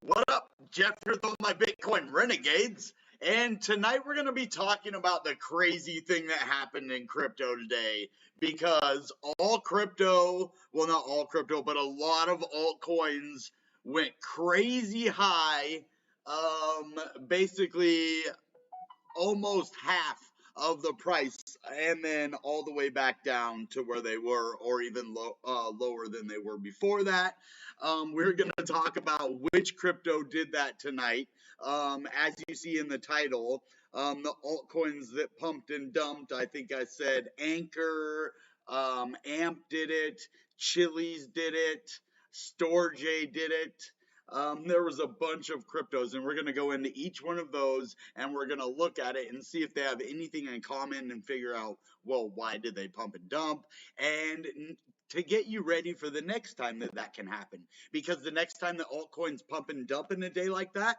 What up, Jeff? Here with all my Bitcoin renegades. And tonight we're going to be talking about the crazy thing that happened in crypto today because all crypto, well, not all crypto, but a lot of altcoins went crazy high. Basically, almost half of the price and then all the way back down to where they were or even lower than they were before that. We're going to talk about which crypto did that tonight. As you see in the title, the altcoins that pumped and dumped, I think I said Ankr, AMP did it, Chiliz did it, Storj did it. There was a bunch of cryptos, and we're going to go into each one of those, and we're going to look at it and see if they have anything in common and figure out, well, why did they pump and dump, and to get you ready for the next time that can happen, because the next time the altcoins pump and dump in a day like that,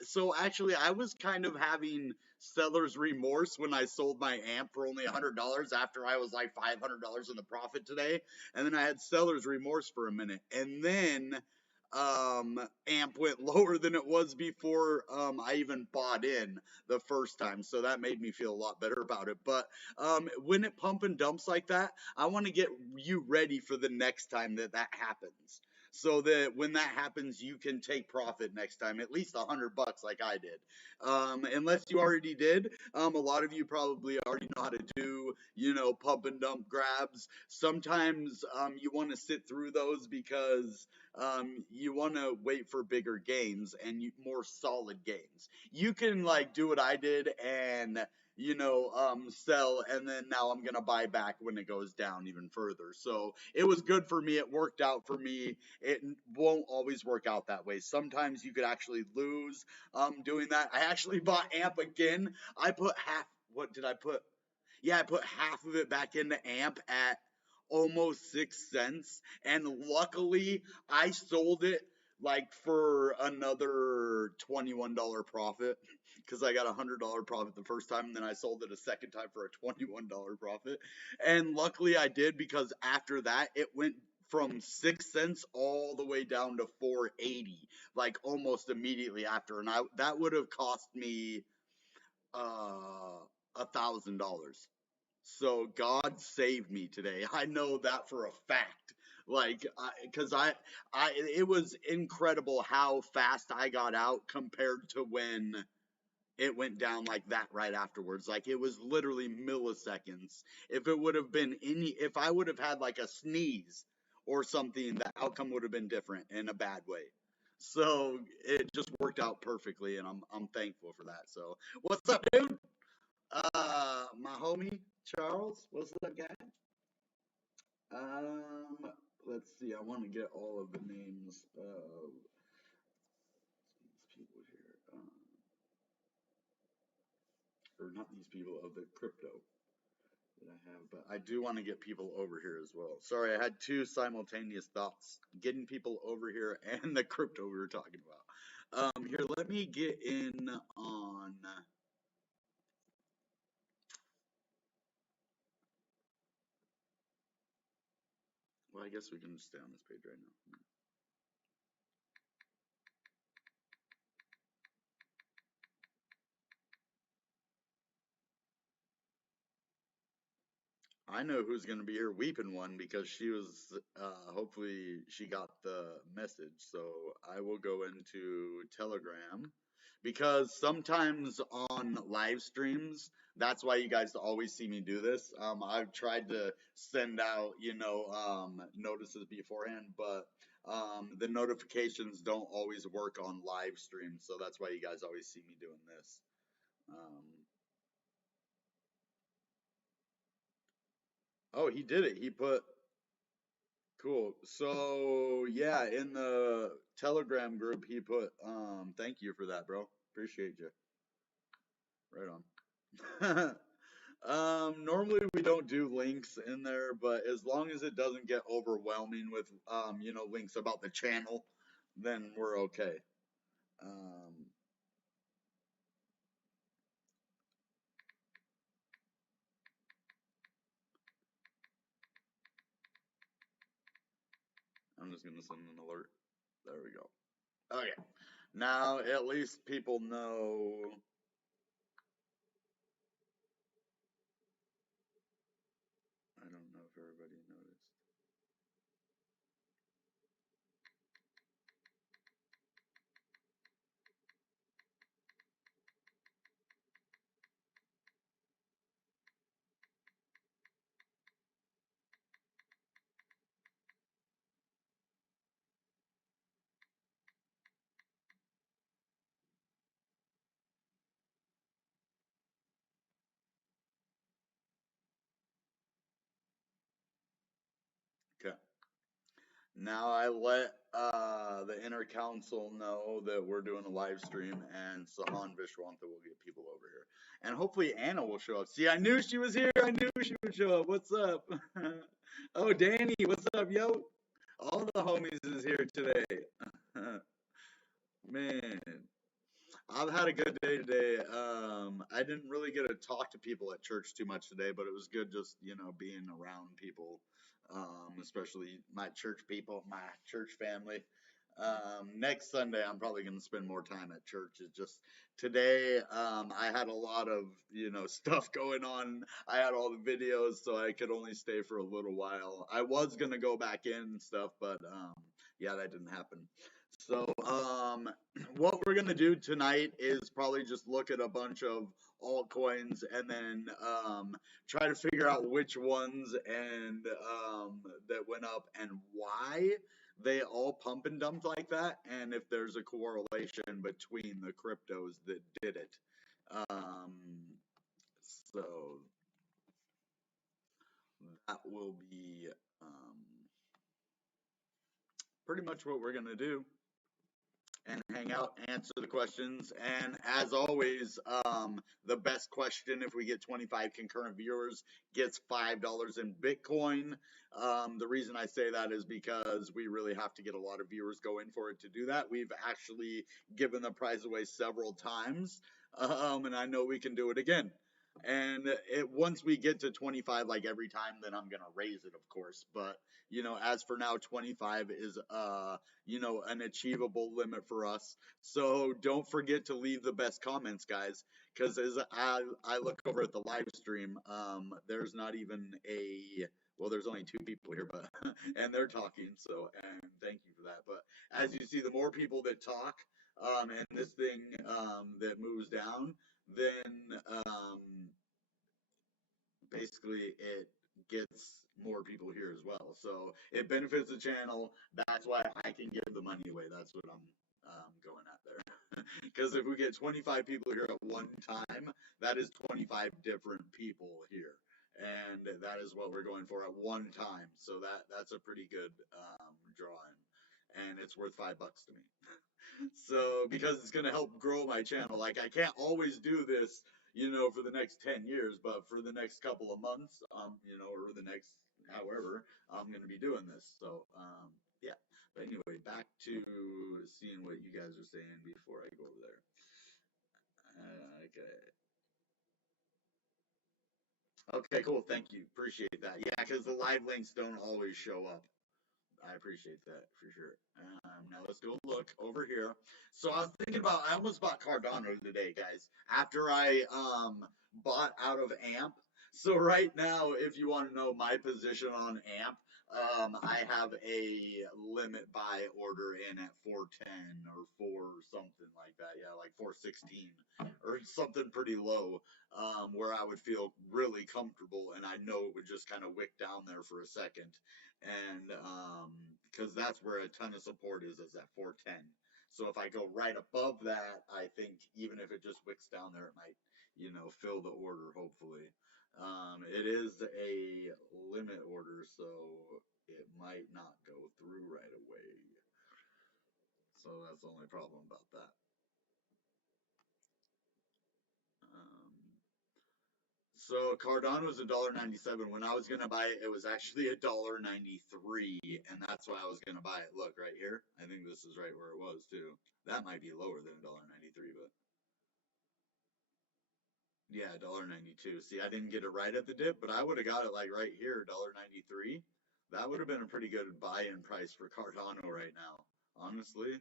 so actually I was kind of having seller's remorse when I sold my AMP for only $100 after I was like $500 in the profit today, and then I had seller's remorse for a minute, and then AMP went lower than it was before I even bought in the first time, so that made me feel a lot better about it. But when it pump and dumps like that, I want to get you ready for the next time that happens, so that when that happens, you can take profit next time, at least $100 like I did. Unless you already did, a lot of you probably already know how to do, pump and dump grabs. Sometimes you want to sit through those because you want to wait for bigger gains and more solid gains. You can like do what I did and sell, and then now I'm gonna buy back when it goes down even further. So it was good for me. It worked out for me. It won't always work out that way. Sometimes you could actually lose doing that. I actually bought AMP again. I put half. What did I put? Yeah, I put half of it back into AMP at almost 6 cents, and luckily I sold it like for another $21 profit because I got a $100 profit the first time, and then I sold it a second time for a $21 profit. And luckily I did, because after that it went from 6 cents all the way down to 4.80, like almost immediately after, and that would have cost me $1,000. So God saved me today. I know that for a fact. Like, because it was incredible how fast I got out compared to when it went down like that right afterwards. Like, it was literally milliseconds. If it would have been if I would have had like a sneeze or something, the outcome would have been different in a bad way. So it just worked out perfectly, and I'm thankful for that. So what's up, dude? My homie Charles, what's up, guy? Um, let's see. I want to get all of the names of these people here, or not these people, of the crypto that I have, but I do want to get people over here as well. Sorry, I had two simultaneous thoughts: getting people over here and the crypto we were talking about. Here, let me get in on. Well, I guess we can stay on this page right now. I know who's going to be here weeping one, because she was, hopefully she got the message. So I will go into Telegram, because sometimes on live streams, that's why you guys always see me do this. I've tried to send out, notices beforehand, but the notifications don't always work on live streams. So that's why you guys always see me doing this. Um, oh, he did it. He put. Cool. So yeah, in the Telegram group, he put, thank you for that, bro. Appreciate you. Right on. Normally we don't do links in there, but as long as it doesn't get overwhelming with, links about the channel, then we're okay. Um, I'm just gonna send an alert. There we go. Okay. Now at least people know. I don't know if everybody noticed. Okay. Now I let the inner council know that we're doing a live stream, and Sahan Vishwantha will get people over here, and hopefully Anna will show up. See, I knew she was here. I knew she would show up. What's up? Oh, Danny, what's up, yo? All the homies is here today. Man, I've had a good day today. I didn't really get to talk to people at church too much today, but it was good just, being around people, especially my church people, my church family. Next Sunday, I'm probably going to spend more time at church. It's just today, I had a lot of, stuff going on. I had all the videos, so I could only stay for a little while. I was going to go back in and stuff, but, yeah, that didn't happen. So, what we're gonna do tonight is probably just look at a bunch of altcoins and then try to figure out which ones and that went up and why they all pump and dumped like that, and if there's a correlation between the cryptos that did it. Um, so that will be pretty much what we're gonna do. And hang out, answer the questions. And as always, the best question, if we get 25 concurrent viewers, gets $5 in Bitcoin. The reason I say that is because we really have to get a lot of viewers going for it to do that. We've actually given the prize away several times, and I know we can do it again. And once we get to 25, like every time, then I'm gonna raise it, of course. But as for now, 25 is an achievable limit for us. So don't forget to leave the best comments, guys, because as I look over at the live stream, there's not even well, there's only two people here, but and they're talking. So and thank you for that. But as you see, the more people that talk, and this thing that moves down, then basically it gets more people here as well. So it benefits the channel. That's why I can give the money away. That's what I'm going at there. Because if we get 25 people here at one time, that is 25 different people here. And that is what we're going for at one time. So that's a pretty good drawing. And it's worth $5 to me. So because it's going to help grow my channel. Like I can't always do this, for the next 10 years, but for the next couple of months, or the next however, I'm going to be doing this. So, yeah. But anyway, back to seeing what you guys are saying before I go over there. Okay. Okay, cool. Thank you. Appreciate that. Yeah, because the live links don't always show up. I appreciate that for sure. Now let's go look over here. So I was thinking about, I almost bought Cardano today, guys, after I bought out of AMP. So right now, if you want to know my position on AMP, I have a limit buy order in at 410 or 4 something like that. Yeah, like 416 or something pretty low, where I would feel really comfortable, and I know it would just kind of wick down there for a second, and because that's where a ton of support is at 410. So if I go right above that, I think even if it just wicks down there, it might, fill the order, hopefully. It is a limit order, so it might not go through right away. So that's the only problem about that. Um, So Cardano was $1.97. When I was gonna buy it, it was actually $1.93, and that's why I was gonna buy it. Look right here. I think this is right where it was too. That might be lower than $1.93, but yeah, $1.92. See, I didn't get it right at the dip, but I would have got it like right here, $1.93. That would have been a pretty good buy-in price for Cardano right now, honestly.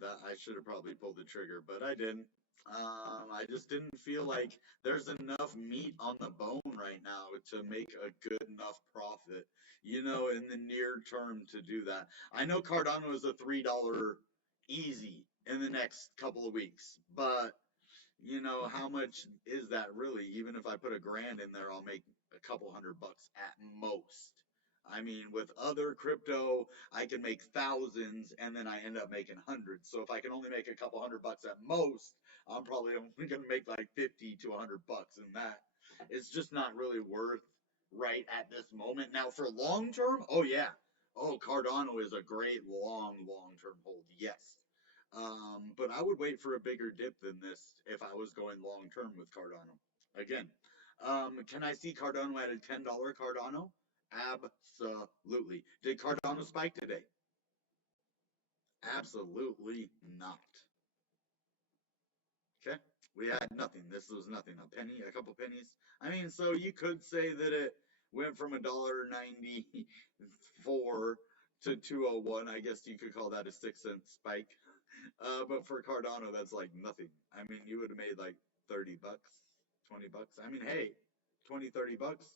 That I should have probably pulled the trigger, but I didn't. I just didn't feel like there's enough meat on the bone right now to make a good enough profit, in the near term to do that. I know Cardano is a $3 easy in the next couple of weeks, but how much is that really? Even if I put $1,000 in there, I'll make a couple $100 at most. I mean, with other crypto, I can make thousands and then I end up making hundreds. So if I can only make a couple $100 at most, I'm probably only going to make like 50 to $100, and that is just not really worth right at this moment. Now for long term, oh yeah. Oh, Cardano is a great long term hold. Yes. But I would wait for a bigger dip than this if I was going long term with Cardano. Again, can I see Cardano at a $10 Cardano? Absolutely. Did Cardano spike today? Absolutely not. Okay, we had nothing. This was nothing. A penny, a couple pennies. I mean, so you could say that it went from $1.94 to 201. I guess you could call that a 6-cent spike. But for Cardano, that's like nothing. I mean, you would have made like $30, $20. I mean, hey, 20, $30.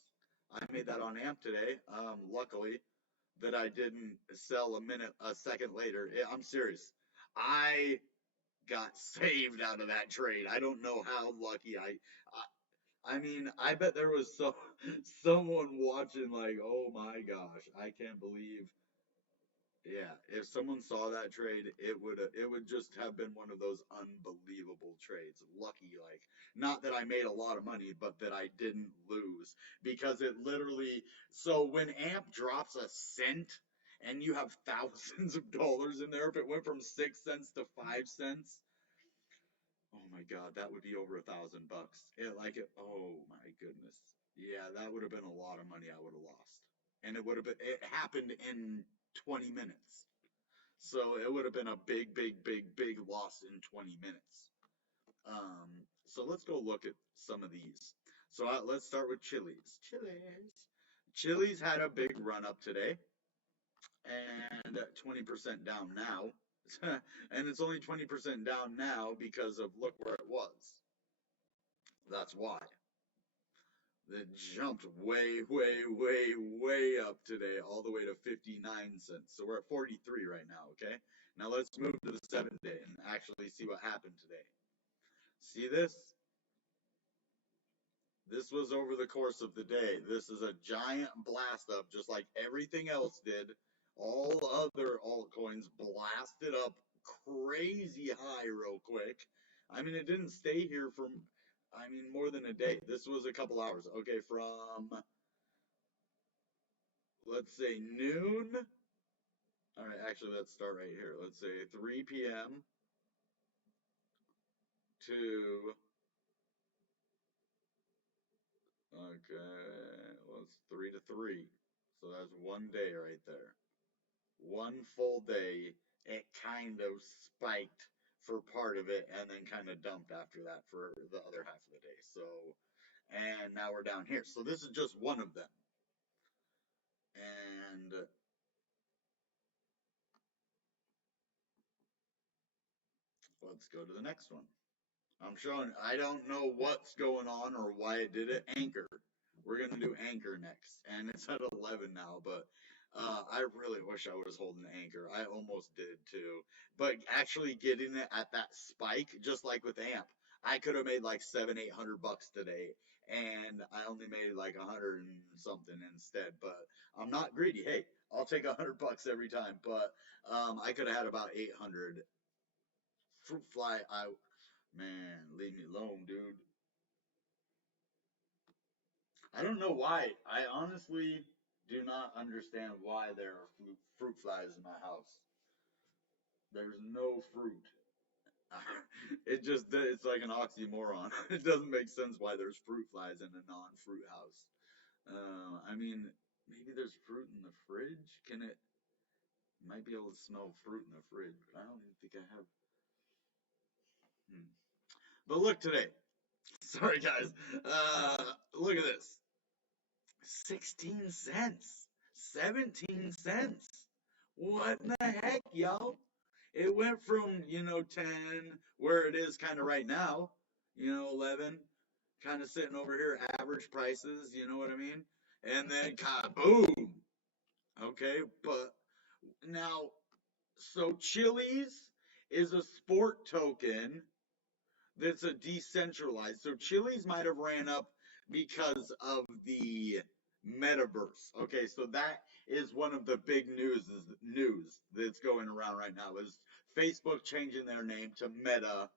I made that on AMP today. Luckily that I didn't sell a second later. I'm serious. I got saved out of that trade. I don't know how lucky I mean, I bet there was someone watching like, oh my gosh, I can't believe. Yeah, if someone saw that trade, it would just have been one of those unbelievable trades. Lucky, like, not that I made a lot of money, but that I didn't lose because it literally. So when AMP drops a cent and you have thousands of dollars in there, if it went from 6 cents to 5 cents, oh my God, that would be over $1,000. Oh my goodness. Yeah, that would have been a lot of money I would have lost. And it happened in 20 minutes. So it would have been a big loss in 20 minutes. So let's go look at some of these. So let's start with Chiliz. Chiliz had a big run up today and 20% down now. And it's only 20% down now because of look where it was. That's why. It jumped way up today, all the way to 59 cents. So we're at 43 right now, okay? Now let's move to the 7-day and actually see what happened today. See this? This was over the course of the day. This is a giant blast up, just like everything else did. All other altcoins blasted up crazy high real quick. I mean, it didn't stay here for, more than a day. This was a couple hours. Okay, from, let's say, noon. All right, actually, let's start right here. Let's say 3 p.m. to, okay, well, it's 3 to 3. So that's one day right there. One full day, it kind of spiked for part of it and then kind of dumped after that for the other half of the day. So, and now we're down here. So this is just one of them. And let's go to the next one. I'm showing, I don't know what's going on or why it did it. Ankr. We're going to do Ankr next. And it's at 11 now, but I really wish I was holding Ankr. I almost did too. But actually getting it at that spike, just like with AMP, I could have made like $700-800 today. And I only made like 100 and something instead. But I'm not greedy. Hey, I'll take $100 every time. But I could have had about 800. Fruit fly, man, leave me alone, dude. I don't know why. I honestly do not understand why there are fruit flies in my house. There's no fruit. It's like an oxymoron. It doesn't make sense why there's fruit flies in a non-fruit house. I mean, maybe there's fruit in the fridge. Might be able to smell fruit in the fridge, but I don't even think I have. Hmm. But look today. Sorry, guys. Look at this. 16 cents. 17 cents. What in the heck, yo? It went from, 10, where it is kind of right now, 11, kind of sitting over here, average prices, you know what I mean? And then kind of boom. Okay, but now, so Chiliz is a sport token that's a decentralized. So Chili's might have ran up because of the metaverse. Okay, so that is one of the big news that's going around right now is Facebook changing their name to Meta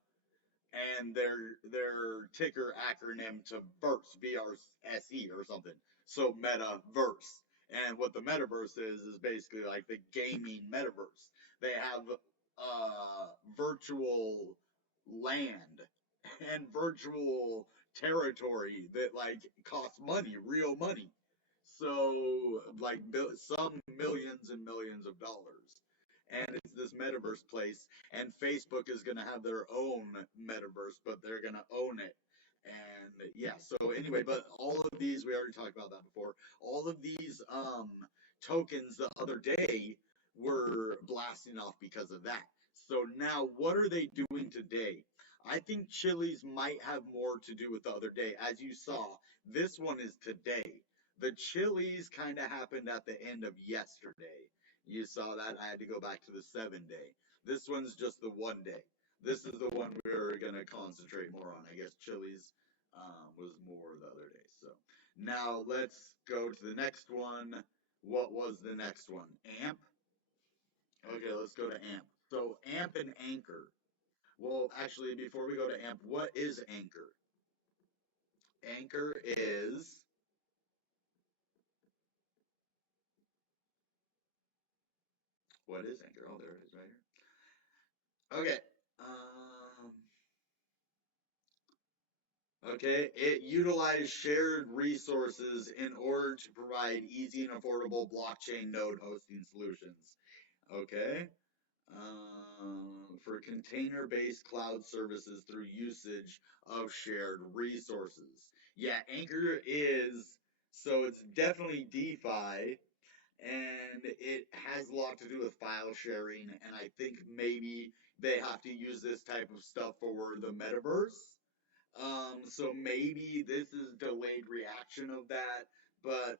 and their ticker acronym to verse, VRSE or something. So metaverse. And what the metaverse is basically like the gaming metaverse. They have virtual land and virtual territory that like costs money, real money. So like some millions and millions of dollars. And it's this metaverse place, and Facebook is going to have their own metaverse, but they're going to own it. And yeah, so anyway, but all of these, we already talked about that before. All of these tokens the other day were blasting off because of that. So now, what are they doing today? I think Chili's might have more to do with the other day. As you saw, this one is today. The Chili's kind of happened at the end of yesterday. You saw that. I had to go back to the 7 day. This one's just the 1 day. This is the one we're going to concentrate more on. I guess Chili's was more the other day. So now let's go to the next one. What was the next one? AMP? Okay, let's go to AMP. So AMP and Ankr. Well, actually, before we go to AMP, what is Ankr? Ankr is, what is Ankr? Oh, there it is right here. Okay. Um, Okay, it utilized shared resources in order to provide easy and affordable blockchain node hosting solutions. Okay, for container-based cloud services through usage of shared resources. Yeah, Anchor is, so it's definitely DeFi, and it has a lot to do with file sharing, and I think maybe they have to use this type of stuff for the metaverse. So maybe this is delayed reaction of that, but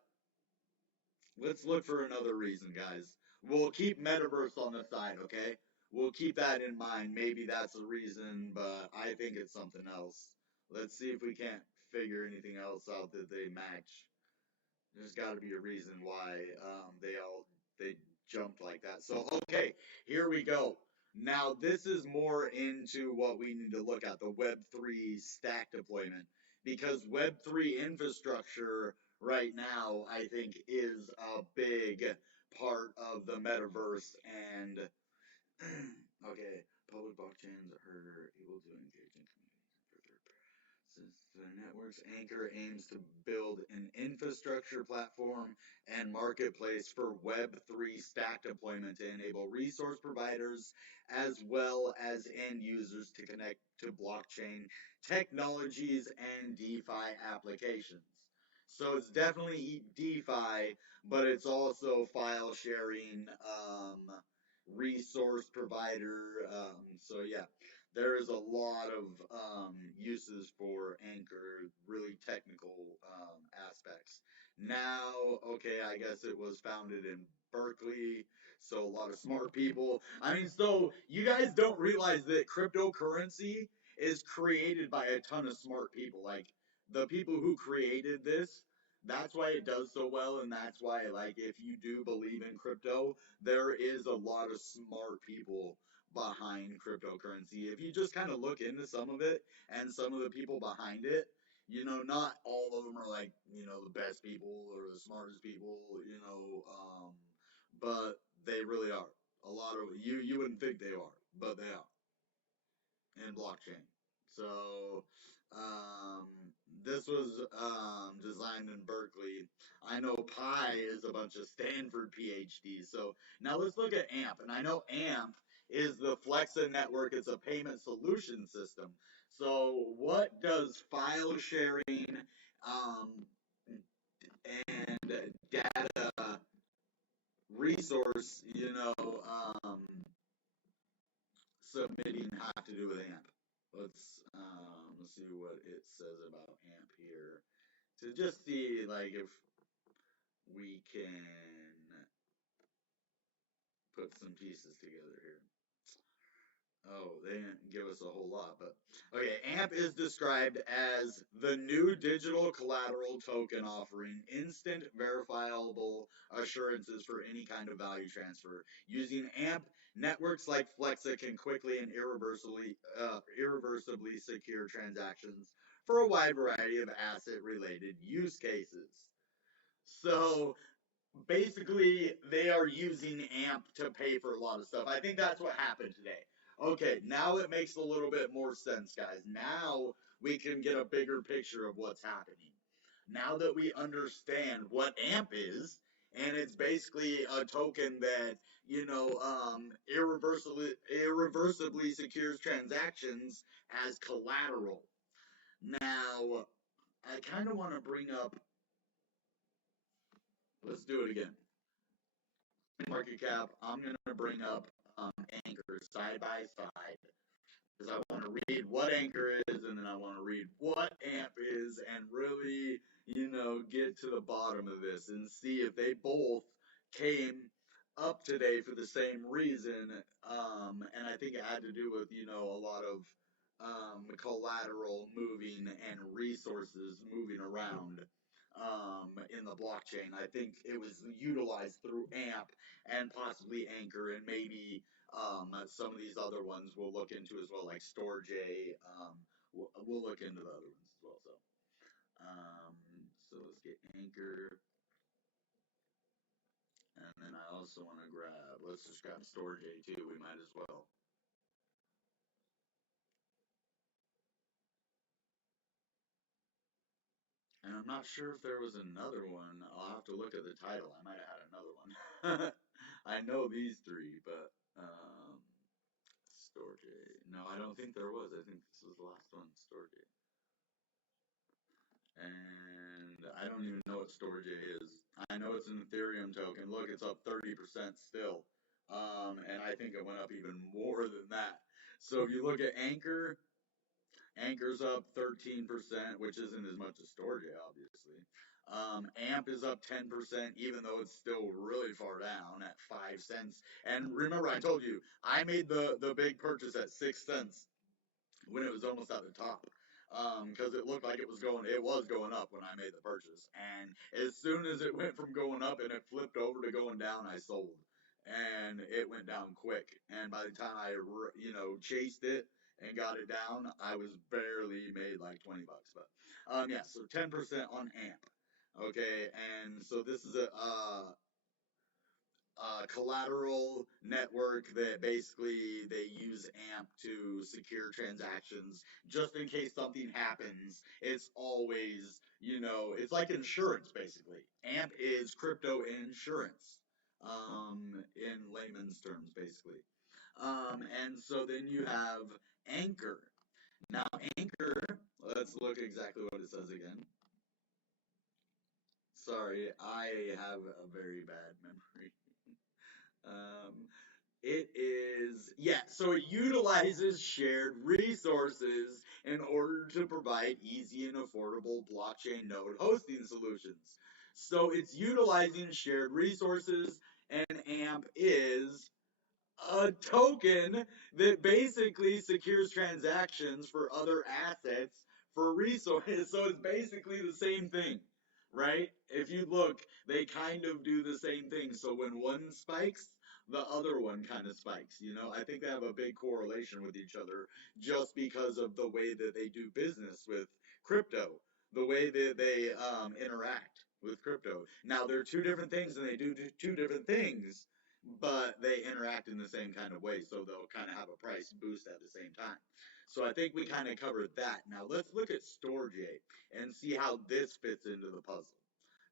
let's look for another reason, guys. We'll keep metaverse on the side, okay? We'll keep that in mind. Maybe that's a reason, but I think it's something else. Let's see if we can't figure anything else out that they match. There's got to be a reason why they jumped like that. So okay, here we go. Now this is more into what we need to look at, the Web3 stack deployment, because Web3 infrastructure right now I think is a big part of the metaverse. And okay, public blockchains are able to engage in communities further. Since the network's Ankr aims to build an infrastructure platform and marketplace for Web3 stack deployment to enable resource providers as well as end users to connect to blockchain technologies and DeFi applications. So it's definitely DeFi, but it's also file sharing, resource provider. So yeah, there is a lot of uses for Ankr, really technical aspects. Now, okay, I guess it was founded in Berkeley, so a lot of smart people. I mean, so you guys don't realize that cryptocurrency is created by a ton of smart people. Like the people who created this, that's why it does so well, and that's why, like, if you do believe in crypto, there is a lot of smart people behind cryptocurrency. If you just kind of look into some of it and some of the people behind it, not all of them are like, the best people or the smartest people, but they really are. A lot of you wouldn't think they are, but they are in blockchain. So this was designed in Berkeley. I know Pi is a bunch of Stanford PhDs. So now let's look at AMP. And I know AMP is the Flexa network. It's a payment solution system. So what does file sharing um, and data resource, do with AMP. Let's see what it says about AMP here to just see like if we can put some pieces together here. Oh, they didn't give us a whole lot, but okay. AMP is described as the new digital collateral token offering instant verifiable assurances for any kind of value transfer. Using AMP, networks like Flexa can quickly and irreversibly secure transactions for a wide variety of asset-related use cases. So basically they are using AMP to pay for a lot of stuff. I think that's what happened today. Okay, now it makes a little bit more sense, guys. Now we can get a bigger picture of what's happening. Now that we understand what AMP is, and it's basically a token that, irreversibly secures transactions as collateral. Now, I kind of want to bring up, let's do it again. Market cap, I'm going to bring up Ankr side by side because I want to read what Ankr is and then I want to read what AMP is and really, get to the bottom of this and see if they both came up today for the same reason. And I think it had to do with, a lot of collateral moving and resources moving around in the blockchain. I think it was utilized through AMP and possibly Ankr and maybe some of these other ones we'll look into as well, like Storj. We'll look into the other ones as well. So let's get Ankr, and then I also want to let's just grab Storj too. We might as well. And I'm not sure if there was another one. I'll have to look at the title. I might have had another one. I know these three, but Storj. No, I don't think there was. I think this was the last one, Storj. And I don't even know what Storj is. I know it's an Ethereum token. Look, it's up 30% still. And I think it went up even more than that. So if you look at Ankr, Ankr's up 13%, which isn't as much as Storj, obviously. AMP is up 10%, even though it's still really far down at 5 cents. And remember, I told you, I made the big purchase at 6 cents when it was almost at the top. Because it looked like it was going up when I made the purchase. And as soon as it went from going up and it flipped over to going down, I sold. And it went down quick. And by the time I, chased it and got it down, I was barely made like 20 bucks. But, yeah, so 10% on AMP. Okay, and so this is a collateral network that basically they use AMP to secure transactions just in case something happens. It's always, it's like insurance basically. AMP is crypto insurance in layman's terms basically. And so then you have Ankr. Now Ankr, let's look exactly what it says again. Sorry, I have a very bad memory. So it utilizes shared resources in order to provide easy and affordable blockchain node hosting solutions. So it's utilizing shared resources, and AMP is a token that basically secures transactions for other assets for resources. So it's basically the same thing, right? If you look, they kind of do the same thing. So when one spikes, the other one kind of spikes. I think they have a big correlation with each other just because of the way that they do business with crypto, the way that they interact with crypto. Now, they're two different things and they do two different things, but they interact in the same kind of way, so they'll kind of have a price boost at the same time. So I think we kind of covered that. Now let's look at Storj and see how this fits into the puzzle.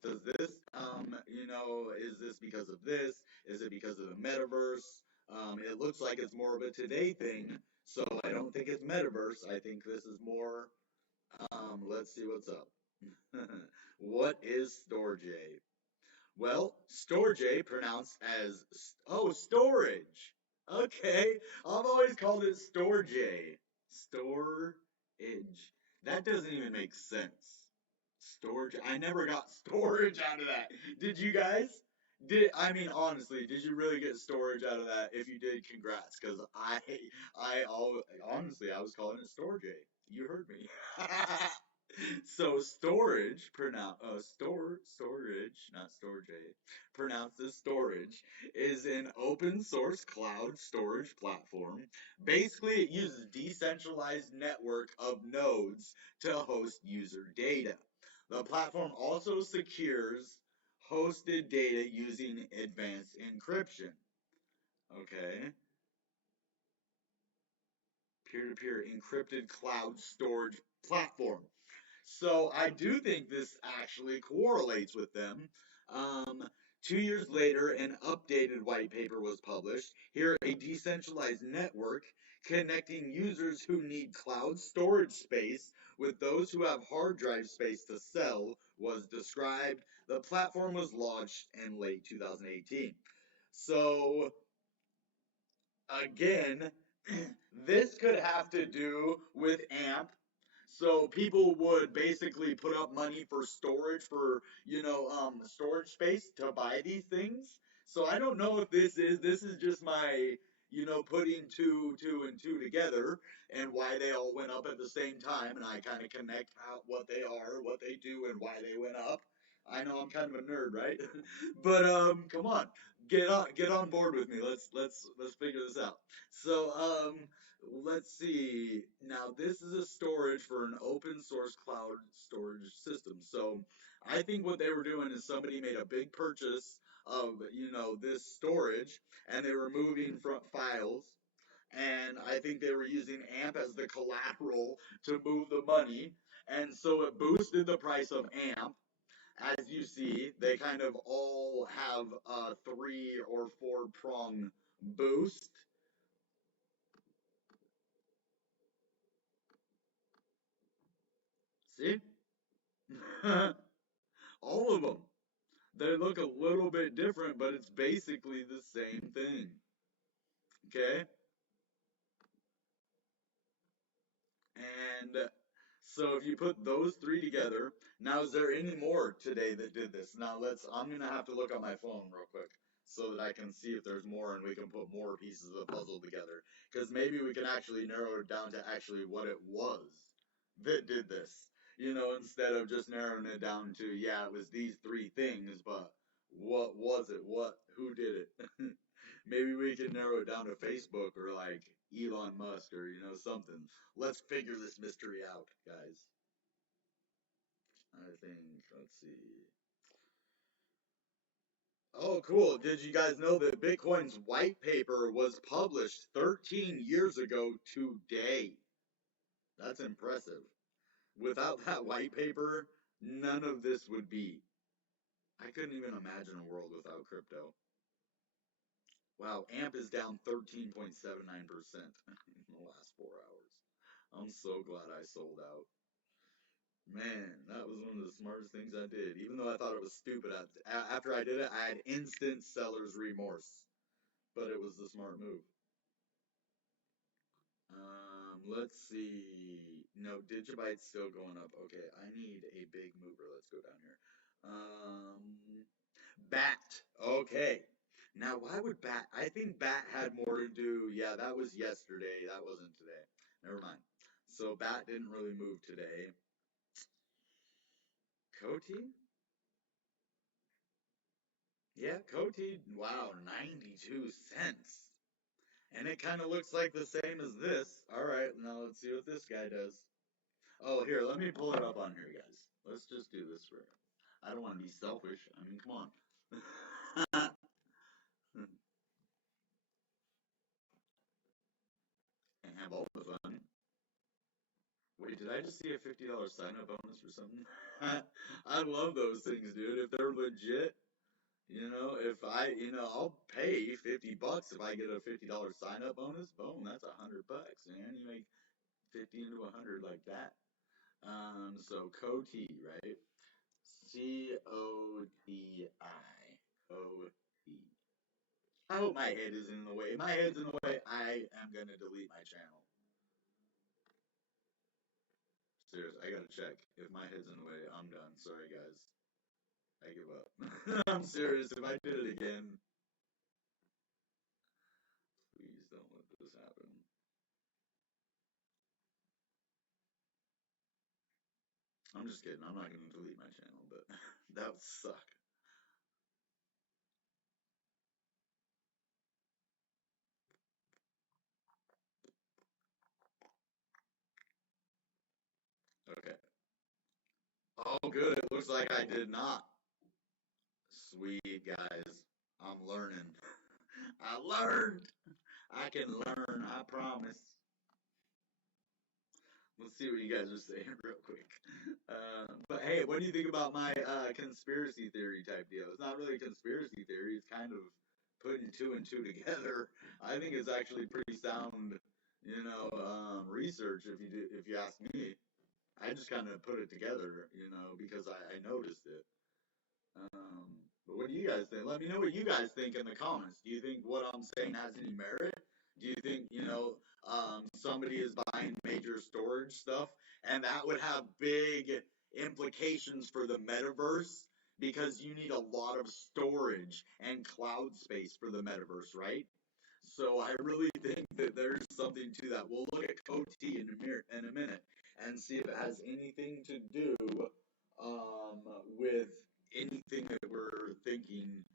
Does this, is this because of this? Is it because of the metaverse? It looks like it's more of a today thing, so I don't think it's metaverse. I think this is more, let's see what's up. What is Storj? Well, Storj pronounced as, storage. Okay, I've always called it Storj. Storage. That doesn't even make sense. Storage. I never got storage out of that. Did you guys? I mean honestly, did you really get storage out of that? If you did, congrats, because honestly I was calling it Storj. You heard me. So storage, storage, not storage, pronounced as storage, is an open source cloud storage platform. Basically, it uses decentralized network of nodes to host user data. The platform also secures hosted data using advanced encryption. Okay. Peer-to-peer encrypted cloud storage platform. So I do think this actually correlates with them. Um, 2 years later, an updated white paper was published. Here, a decentralized network connecting users who need cloud storage space with those who have hard drive space to sell was described. The platform was launched in late 2018. So again, this could have to do with AMP. So people would basically put up money for storage for, storage space to buy these things. So I don't know if this is just my, putting two and two together and why they all went up at the same time, and I kind of connect how what they are, what they do, and why they went up. I know I'm kind of a nerd, right? But come on, get on board with me. Let's figure this out. So let's see. Now this is a storage for an open source cloud storage system. So I think what they were doing is somebody made a big purchase of this storage, and they were moving from files. And I think they were using AMP as the collateral to move the money. And so it boosted the price of AMP. As you see, they kind of all have a 3 or 4 prong boost. See? All of them. They look a little bit different, but it's basically the same thing. Okay? And so if you put those three together, now is there any more today that did this? Now I'm gonna have to look on my phone real quick so that I can see if there's more and we can put more pieces of the puzzle together. Because maybe we can actually narrow it down to actually what it was that did this. Instead of just narrowing it down to, yeah, it was these three things, but what was it? Who did it? Maybe we can narrow it down to Facebook or like Elon Musk or something. Let's figure this mystery out, guys. I think, let's see. Oh, cool. Did you guys know that Bitcoin's white paper was published 13 years ago today? That's impressive. Without that white paper, none of this would be. I couldn't even imagine a world without crypto. Wow, AMP is down 13.79% in the last 4 hours. I'm so glad I sold out. Man, that was one of the smartest things I did. Even though I thought it was stupid, after I did it, I had instant seller's remorse. But it was the smart move. Let's see. No, Digibyte's still going up. Okay, I need a big mover. Let's go down here. Bat. Okay. Now, why would Bat? I think Bat had more to do. Yeah, that was yesterday. That wasn't today. Never mind. So Bat didn't really move today. Coty? Yeah, Coty. Wow, 92 cents. And it kind of looks like the same as this. All right, now let's see what this guy does. Oh, here, let me pull it up on here, guys. Let's just do this for. I don't want to be selfish. I mean, come on. And have all the fun. Wait, did I just see a $50 sign up bonus or something? I love those things, dude. If they're legit, if I'll pay $50 if I get a $50 sign up bonus. Boom, that's $100, man. You make 50 into 100 like that. So Coti, right? Coti. Coti. hope my head isn't in the way. If my head's in the way, I am gonna delete my channel. Seriously, I gotta check. If my head's in the way, I'm done. Sorry, guys. I give up. I'm serious. If I did it again, please don't let this happen. I'm just kidding. I'm not gonna delete my channel, but that would suck. Okay. Oh, good. It looks like I did not. Sweet, guys. I'm learning. I learned. I can learn. I promise. Let's see what you guys are saying real quick. But hey, what do you think about my conspiracy theory type deal? It's not really a conspiracy theory. It's kind of putting two and two together. I think it's actually pretty sound, research. If you ask me, I just kind of put it together, because I noticed it. But what do you guys think? Let me know what you guys think in the comments. Do you think what I'm saying has any merit? Do you think, somebody is buying major storage stuff and that would have big implications for the metaverse because you need a lot of storage and cloud space for the metaverse, right? So I really think that there's something to that. We'll look at OT in a minute and see if it has anything to do with anything that we're thinking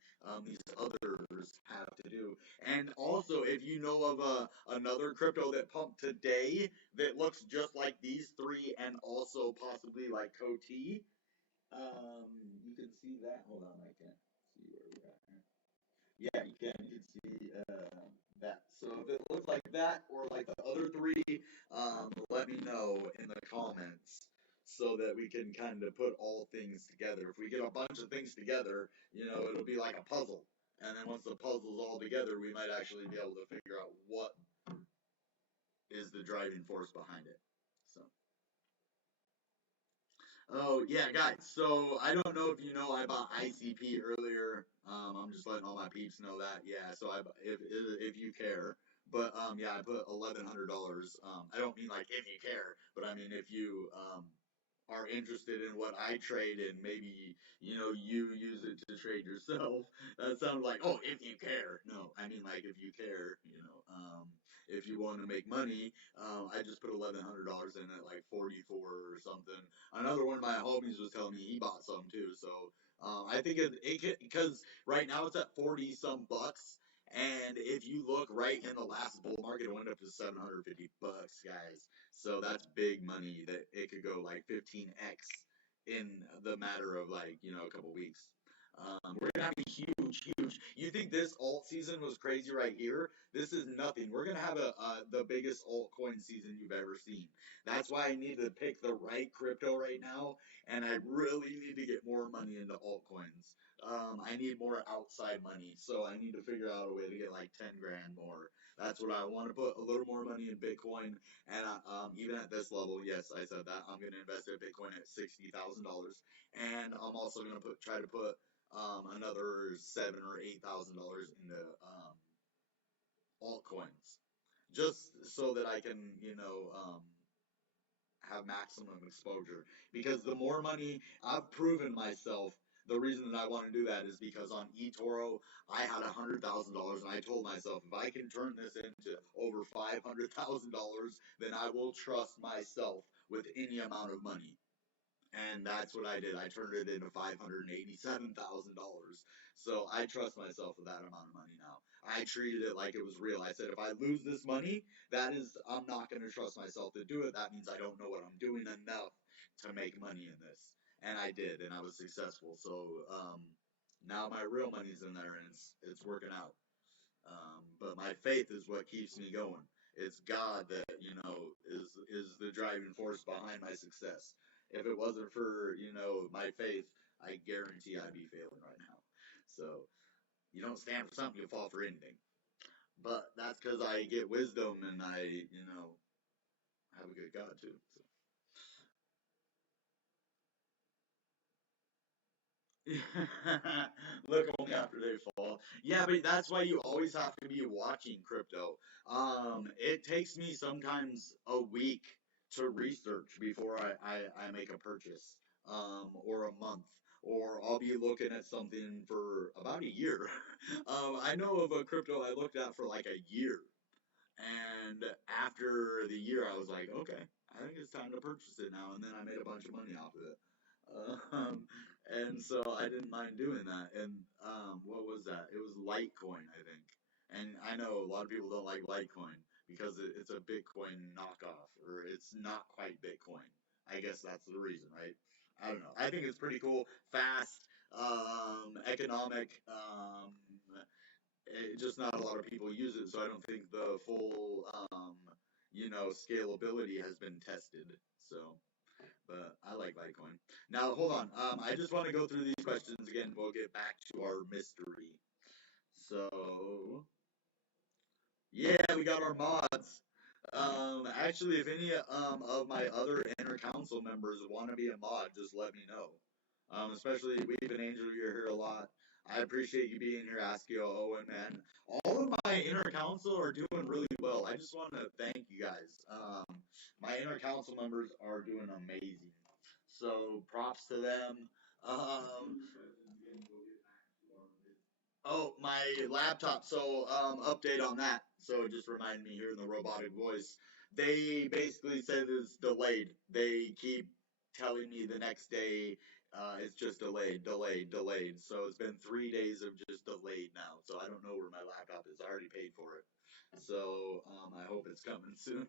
these others have to do. And also, if you know of another crypto that pumped today that looks just like these three and also possibly like OT, you can see that. Hold on, I can't see where we're at here. Yeah, you can. You can see that. So if it looks like that or like the other three, let me know in the comments so that we can kind of put all things together. If we get a bunch of things together, it'll be like a puzzle. And then once the puzzle's all together, we might actually be able to figure out what is the driving force behind it. So. Oh yeah, guys. So I don't know if you know, I bought ICP earlier. I'm just letting all my peeps know that. Yeah. So if you care, but yeah, I put $1,100. I don't mean like if you care, but I mean if you are interested in what I trade and maybe you use it to trade yourself. That sounds like, oh, if you care. No, I mean like if you care, if you want to make money. I just put $1,100 in at like 44 or something. Another one of my homies was telling me he bought some too. So I think it because right now it's at 40 some bucks. And if you look right in the last bull market, it went up to 750 bucks, guys. So that's big money that it could go like 15x in the matter of like, a couple weeks. We're gonna have a huge. You think this alt season was crazy right here? This is nothing. We're gonna have the biggest altcoin season you've ever seen. That's why I need to pick the right crypto right now, and I really need to get more money into altcoins. I need more outside money, so I need to figure out a way to get like 10 grand more. That's what I want to put a little more money in Bitcoin, and even at this level, yes, I said that I'm gonna invest in Bitcoin at $60,000, and I'm also gonna try to put another $7,000 or $8,000 into altcoins, just so that I can, have maximum exposure. Because the more money I've proven myself, the reason that I want to do that is because on eToro I had $100,000, and I told myself if I can turn this into over $500,000, then I will trust myself with any amount of money. And that's what I did. I turned it into $587,000. So I trust myself with that amount of money now. I treated it like it was real. I said, if I lose this money, I'm not going to trust myself to do it. That means I don't know what I'm doing enough to make money in this. And I did, and I was successful. So now my real money's in there, and it's working out. But my faith is what keeps me going. It's God that is the driving force behind my success. If it wasn't for my faith, I guarantee I'd be failing right now. So you don't stand for something, you fall for anything. But that's because I get wisdom and I have a good God too. So. Look only after they fall. Yeah, but that's why you always have to be watching crypto. It takes me sometimes a week to research before I make a purchase, or a month, or I'll be looking at something for about a year. I know of a crypto I looked at for like a year, and after the year, I was like, okay, I think it's time to purchase it now. And then I made a bunch of money off of it. Um, and so I didn't mind doing that. And what was that? It was Litecoin, I think. And I know a lot of people don't like Litecoin because it's a Bitcoin knockoff, or it's not quite Bitcoin. I guess that's the reason, right? I don't know. I think it's pretty cool, fast, economic. Just not a lot of people use it, so I don't think the full, scalability has been tested. So, but I like Litecoin. Now, hold on. I just want to go through these questions again. We'll get back to our mystery. So, yeah, we got our mods. Actually, if any of my other inner council members want to be a mod, just let me know. Especially Weave and Angel, you're here a lot. I appreciate you being here, Askio Owen, man. All of my inner council are doing really well. I just want to thank you guys. My inner council members are doing amazing. So props to them. Um, Oh, my laptop. So, update on that. So it just reminded me hearing the robotic voice. They basically said it's delayed. They keep telling me the next day, it's just delayed, delayed, delayed. So it's been 3 days of just delayed now. So I don't know where my laptop is. I already paid for it. So, I hope it's coming soon.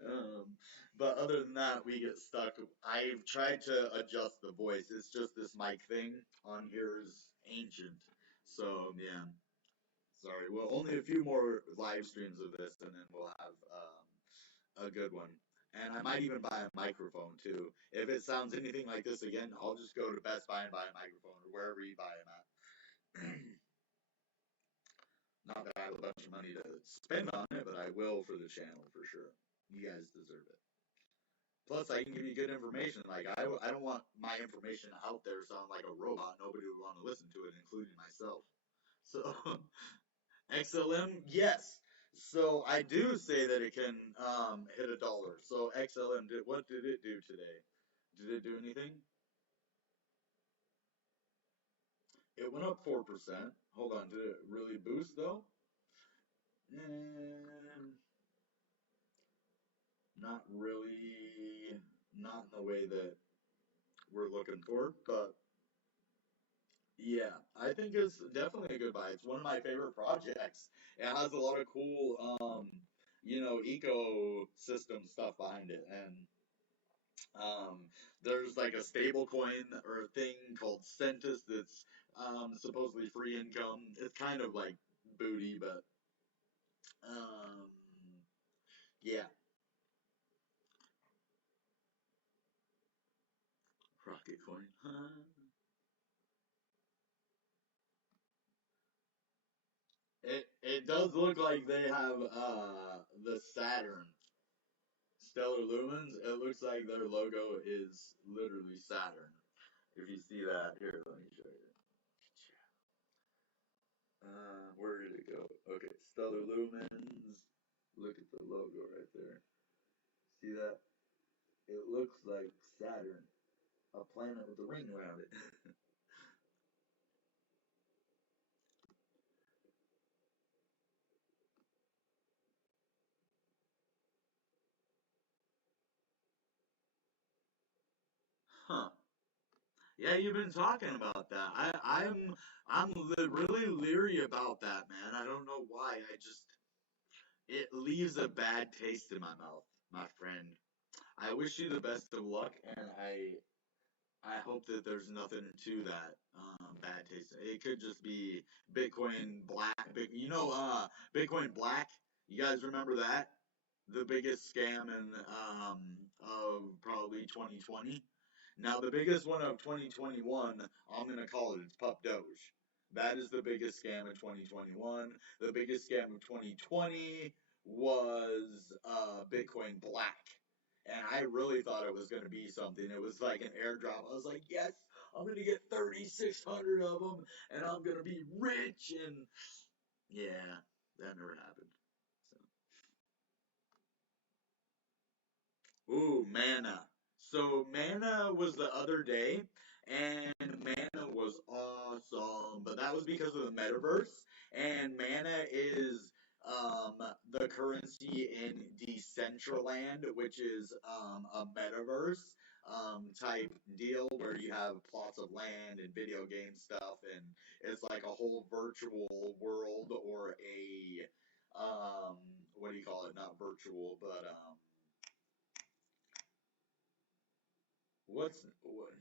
Um, but other than that, we get stuck. I've tried to adjust the voice. It's just this mic thing on here is ancient. So yeah, sorry. Well, only a few more live streams of this, and then we'll have a good one. And I might even buy a microphone too. If it sounds anything like this again, I'll just go to Best Buy and buy a microphone, or wherever you buy them at. Not that I have a bunch of money to spend on it, but I will for the channel for sure. You guys deserve it. Plus, I can give you good information. Like, I don't want my information out there sound like a robot. Nobody would want to listen to it, including myself. So, XLM, yes. So I do say that it can hit $1. So XLM, what did it do today? Did it do anything? It went up 4%. Hold on, did it really boost though? Mm, not really, not in the way that we're looking for, but yeah, I think it's definitely a good buy. It's one of my favorite projects. It has a lot of cool, ecosystem stuff behind it, and there's like a stable coin or a thing called Centus that's supposedly free income. It's kind of like booty, but um, yeah, Rocket Coin. It does look like they have the Saturn Stellar Lumens. It looks like their logo is literally Saturn. If you see that, here, let me show you. Where did it go? Okay, Stellar Lumens. Look at the logo right there. See that? It looks like Saturn, a planet with a ring around it. Huh. Yeah, you've been talking about that. I'm really leery about that, man. I don't know why. It leaves a bad taste in my mouth, my friend. I wish you the best of luck, and I hope that there's nothing to that bad taste. It could just be Bitcoin Black. Bitcoin Black. You guys remember that? The biggest scam in of probably 2020. Now the biggest one of 2021, I'm gonna call it. It's Pup Doge. That is the biggest scam of 2021. The biggest scam of 2020 was Bitcoin Black, and I really thought it was gonna be something. It was like an airdrop. I was like, yes, I'm gonna get 3,600 of them, and I'm gonna be rich. And yeah, that never happened. So. Ooh, mana. So mana was the other day, and mana was awesome. But that was because of the metaverse, and mana is the currency in Decentraland, which is a metaverse type deal where you have plots of land and video game stuff, and it's like a whole virtual world or a what do you call it? Not virtual, but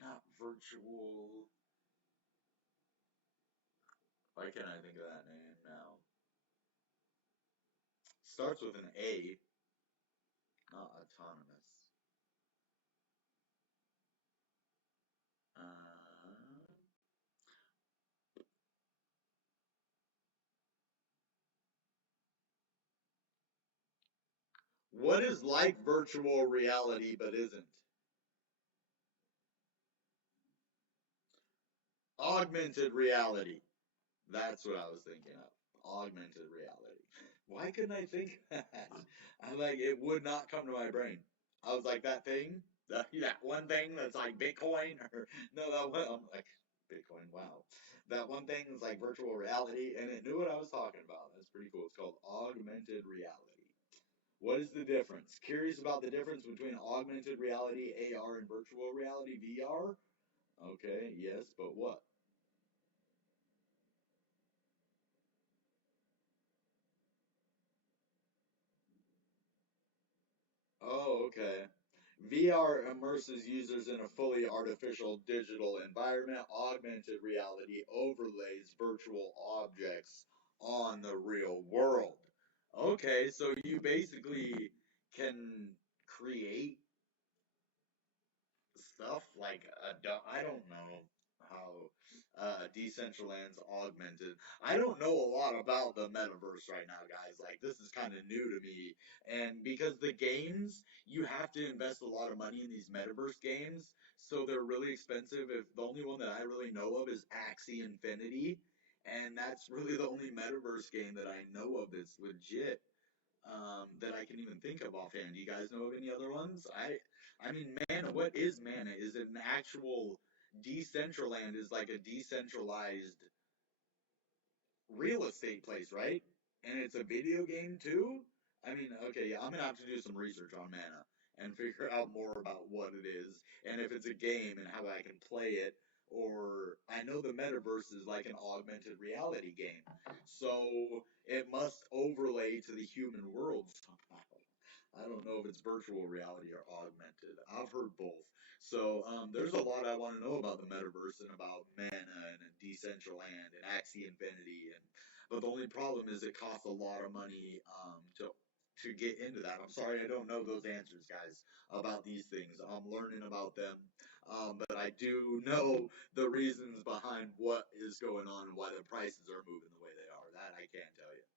not virtual? Why can't I think of that name now? Starts with an A, not autonomous. Uh, what is like virtual reality but isn't? Augmented reality. That's what I was thinking of. Augmented reality. Why couldn't I think of that? I'm like, it would not come to my brain. I was like, that thing, that one thing that's like Bitcoin, or no, that one, I'm like, Bitcoin, wow. That one thing is like virtual reality, and it knew what I was talking about. That's pretty cool. It's called augmented reality. What is the difference? Curious about the difference between augmented reality, AR, and virtual reality, VR? Okay, yes, but what? Oh, okay. VR immerses users in a fully artificial digital environment. Augmented reality overlays virtual objects on the real world. Okay, so you basically can create stuff like I don't know how Decentraland's augmented. I don't know a lot about the metaverse right now, guys. Like this is kind of new to me, and because the games you have to invest a lot of money in these metaverse games, so they're really expensive. If the only one that I really know of is Axie Infinity, and that's really the only metaverse game that I know of that's legit that I can even think of offhand. Do you guys know of any other ones? I mean, mana. What is mana? Is it an actual Decentraland? Is like a decentralized real estate place, right? And it's a video game too? I mean, okay, yeah, I'm gonna have to do some research on mana and figure out more about what it is and if it's a game and how I can play it. Or I know the metaverse is like an augmented reality game, so it must overlay to the human world somehow. I don't know if it's virtual reality or augmented. I've heard both. So there's a lot I want to know about the metaverse and about Mana and Decentraland and Axie Infinity. And but the only problem is it costs a lot of money to get into that. I'm sorry I don't know those answers, guys, about these things. I'm learning about them, but I do know the reasons behind what is going on and why the prices are moving the way they are. That I can tell you.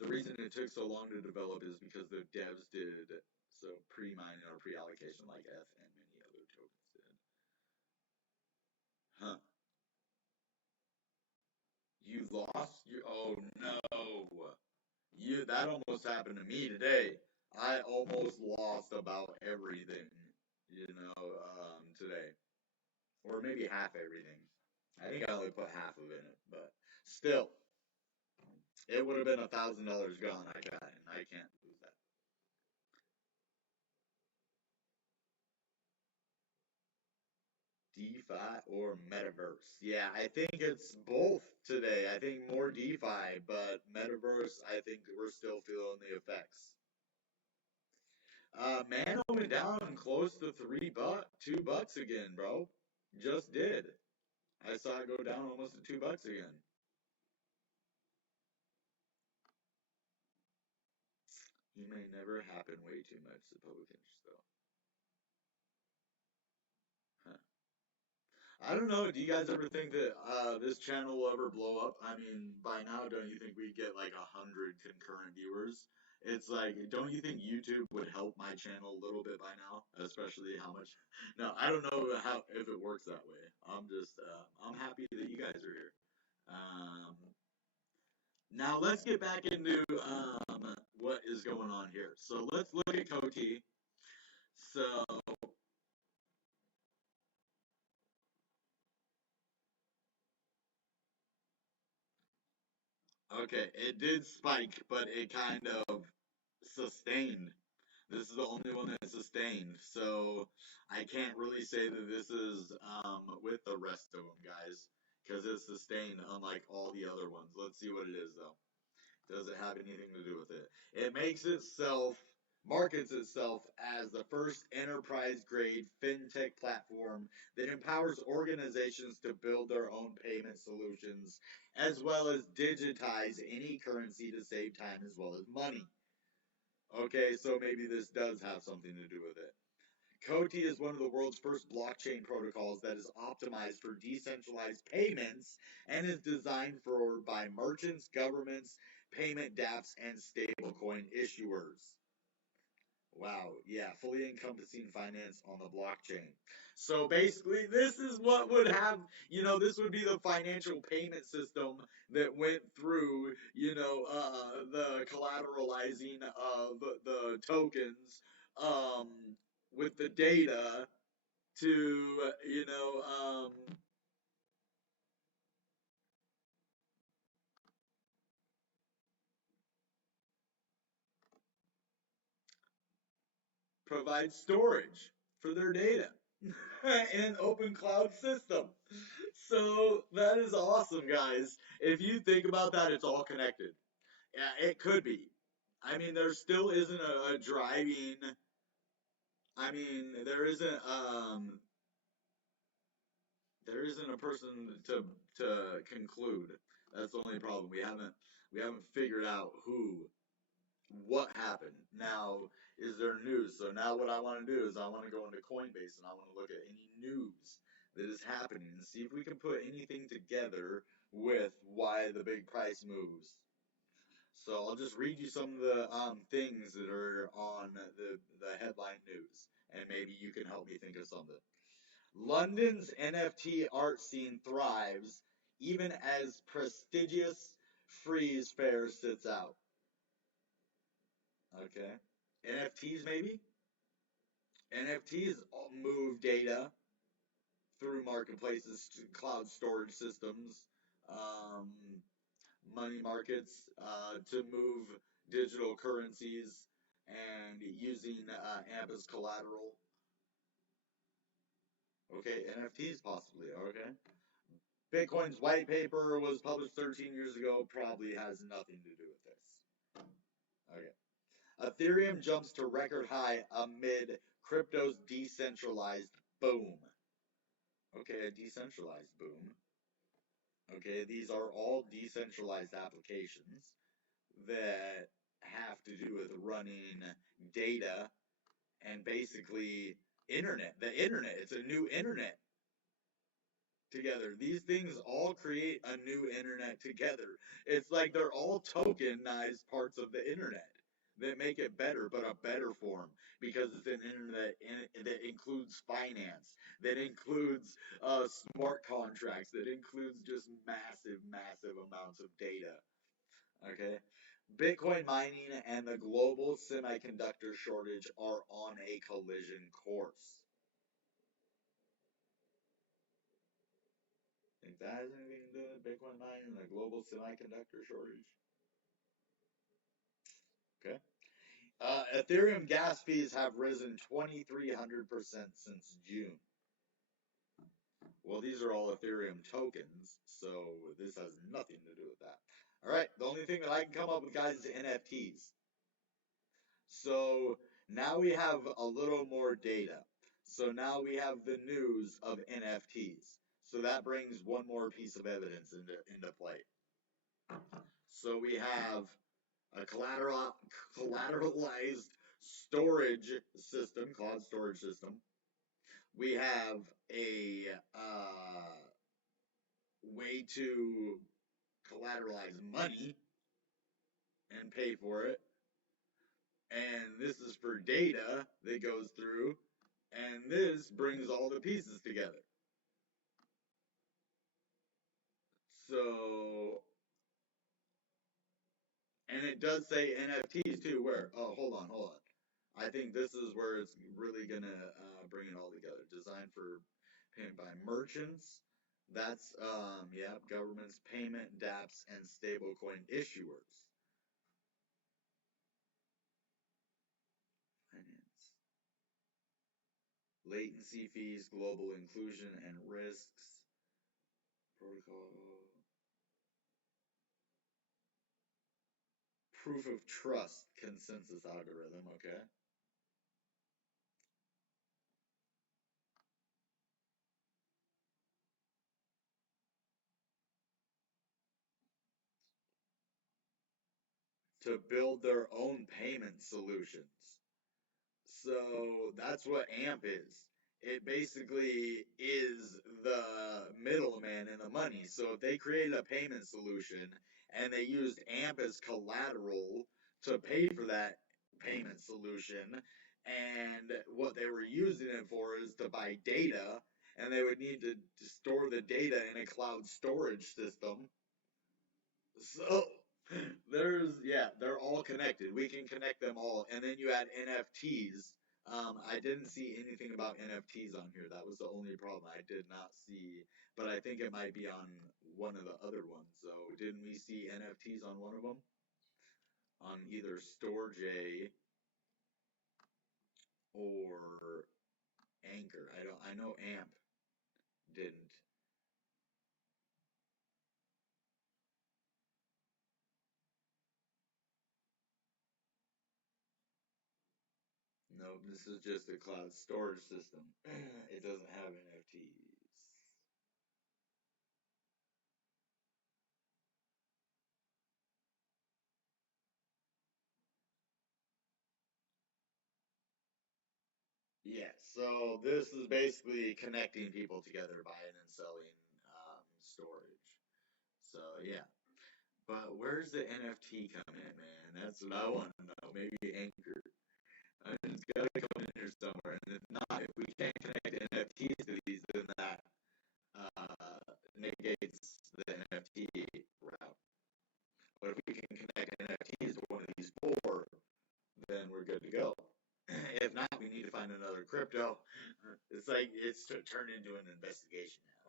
The reason it took so long to develop is because the devs did so pre-mining or pre-allocation like F and many other tokens did. Huh. You lost your, oh no. That almost happened to me today. I almost lost about everything, today. Or maybe half everything. I think I only put half of it in it, but still, it would have been $1,000 gone. I got, and I can't lose that. DeFi or metaverse? Yeah, I think it's both today. I think more DeFi, but metaverse, I think we're still feeling the effects. Man went down close to $2 again, bro. Just did. I saw it go down almost to $2 again. He may never happen way too much, the public interest, though. Huh. I don't know. Do you guys ever think that this channel will ever blow up? I mean, by now, don't you think we get like 100 concurrent viewers? It's like, don't you think YouTube would help my channel a little bit by now? Especially how much? No, I don't know how if it works that way. I'm just I'm happy that you guys are here. Um, Now let's get back into what is going on here. So let's look at Coty. So okay, it did spike, but it kind of sustained. This is the only one that sustained. So I can't really say that this is with the rest of them, guys, because it's sustained unlike all the other ones. Let's see what it is though. Does it have anything to do with it? It markets itself as the first enterprise grade fintech platform that empowers organizations to build their own payment solutions as well as digitize any currency to save time as well as money. Okay, so maybe this does have something to do with it. Coty is one of the world's first blockchain protocols that is optimized for decentralized payments and is designed for by merchants, governments, payment dApps, and stablecoin issuers. Wow, yeah, fully encompassing finance on the blockchain. So basically, this is what would have, this would be the financial payment system that went through, the collateralizing of the tokens, um, with the data to, provide storage for their data in an open cloud system. So that is awesome, guys. If you think about that, it's all connected. Yeah, it could be. I mean, there still isn't a driving. I mean, there isn't a person to conclude. That's the only problem. We haven't figured out what happened. Now, is there news? So now what I want to do is I want to go into Coinbase and I want to look at any news that is happening and see if we can put anything together with why the big price moves. So I'll just read you some of the things that are on the headline news, and maybe you can help me think of something. London's NFT art scene thrives even as prestigious Frieze Fair sits out. Okay. NFTs maybe? NFTs move data through marketplaces to cloud storage systems, um, money markets to move digital currencies and using AMP as collateral. Okay, NFTs possibly. Okay. Bitcoin's white paper was published 13 years ago. Probably has nothing to do with this. Okay. Ethereum jumps to record high amid crypto's decentralized boom. Okay, a decentralized boom. Okay, these are all decentralized applications that have to do with running data and basically the internet. It's a new internet together. These things all create a new internet together. It's like they're all tokenized parts of the internet that make it better, but a better form because it's an internet that includes finance, that includes smart contracts, that includes just massive, massive amounts of data. Okay. Bitcoin mining and the global semiconductor shortage are on a collision course. Think that has anything to do with Bitcoin mining and the global semiconductor shortage? Okay. Ethereum gas fees have risen 2,300% since June. Well, these are all Ethereum tokens, so this has nothing to do with that. All right, the only thing that I can come up with, guys, is NFTs. So now we have a little more data. So now we have the news of NFTs. So that brings one more piece of evidence into play. So we have a collateralized storage system, cloud storage system. We have a way to collateralize money and pay for it. and this is for data that goes through, and this brings all the pieces together. So, and it does say NFTs too, where, oh, hold on. I think this is where it's really gonna bring it all together. Designed for payment by merchants. That's, yeah, governments, payment, dApps, and stablecoin issuers. Finance. Latency fees, global inclusion and risks. Protocol. Proof of trust consensus algorithm, okay. To build their own payment solutions. So that's what AMP is. It basically is the middleman in the money. So if they created a payment solution and they used AMP as collateral to pay for that payment solution, and what they were using it for is to buy data, and they would need to store the data in a cloud storage system. So yeah, they're all connected. We can connect them all, and then you add NFTs. I didn't see anything about NFTs on here. That was the only problem. I did not see, but I think it might be on one of the other ones. So didn't we see NFTs on one of them? On either Storj or Ankr. I know AMP didn't. No, this is just a cloud storage system. It doesn't have NFTs. Yeah, so this is basically connecting people together, buying and selling storage. So yeah, but where's the NFT come in, man? That's what I want to know. Maybe Ankr. I mean, it's got to come in here somewhere. And if not, if we can't connect NFTs to these, then that negates the NFT route. But if we can connect NFTs to one of these four, then we're good to go. If not, we need to find another crypto. It's like it's turned into an investigation now.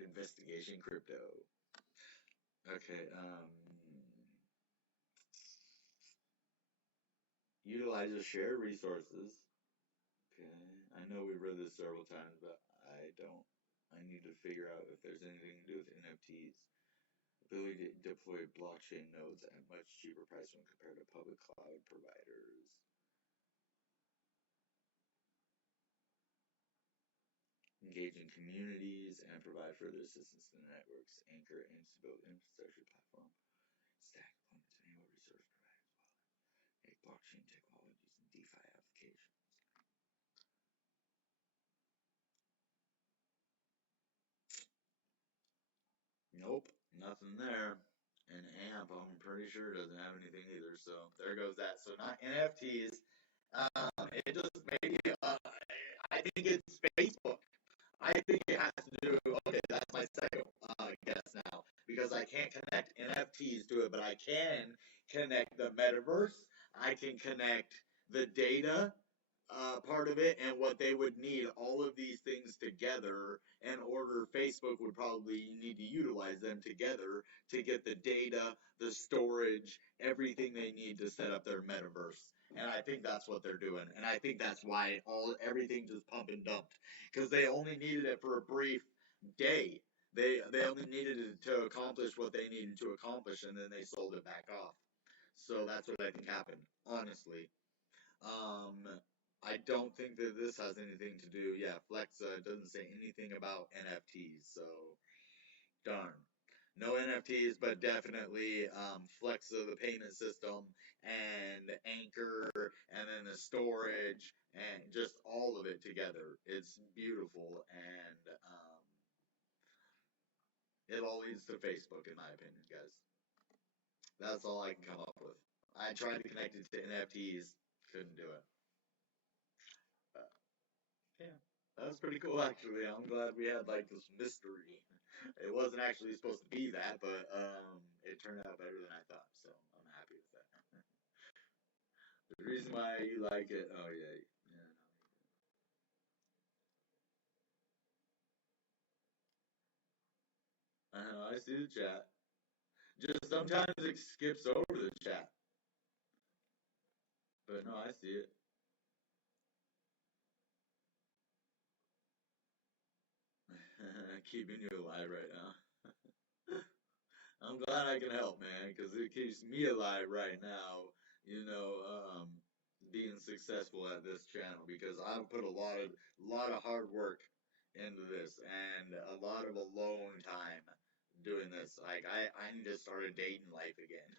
Investigation crypto. Okay. Utilizes shared resources. Okay. I know we've read this several times, but I don't. I need to figure out if there's anything to do with NFTs. Ability to deploy blockchain nodes at much cheaper price when compared to public cloud providers. Engage in communities and provide further assistance to the networks. Ankr aims to build infrastructure platform. Stack deployments enable resource providers as well. Make blockchain technologies and DeFi applications. Nope, nothing there. And AMP, I'm pretty sure doesn't have anything either. So there goes that. So not NFTs. It just maybe I think it's Facebook. I think it has to do. Okay, that's my second guess now because I can't connect NFTs to it, but I can connect the metaverse. I can connect the data part of it and what they would need all of these things together in order. Facebook would probably need to utilize them together to get the data, the storage, everything they need to set up their metaverse. And I think that's what they're doing. And I think that's why everything just pump and dumped because they only needed it for a brief day. They only needed it to accomplish what they needed to accomplish, and then they sold it back off. So that's what I think happened, honestly. Um, I don't think that this has anything to do. Yeah, Flexa doesn't say anything about NFTs, so darn. No NFTs, but definitely Flexa, the payment system, and Ankr, and then the storage, and just all of it together. It's beautiful, and it all leads to Facebook, in my opinion, guys. That's all I can come up with. I tried to connect it to NFTs, couldn't do it. But yeah, that was pretty cool actually. I'm glad we had like this mystery. It wasn't actually supposed to be that, but it turned out better than I thought, so I'm happy with that. The reason why you like it, oh yeah, yeah. I know, I see the chat. Just sometimes it skips over the chat, but no, I see it. Keeping you alive right now. I'm glad I can help, man, because it keeps me alive right now. You know, being successful at this channel because I've put a lot of hard work into this and a lot of alone time doing this. Like I need to start a dating life again,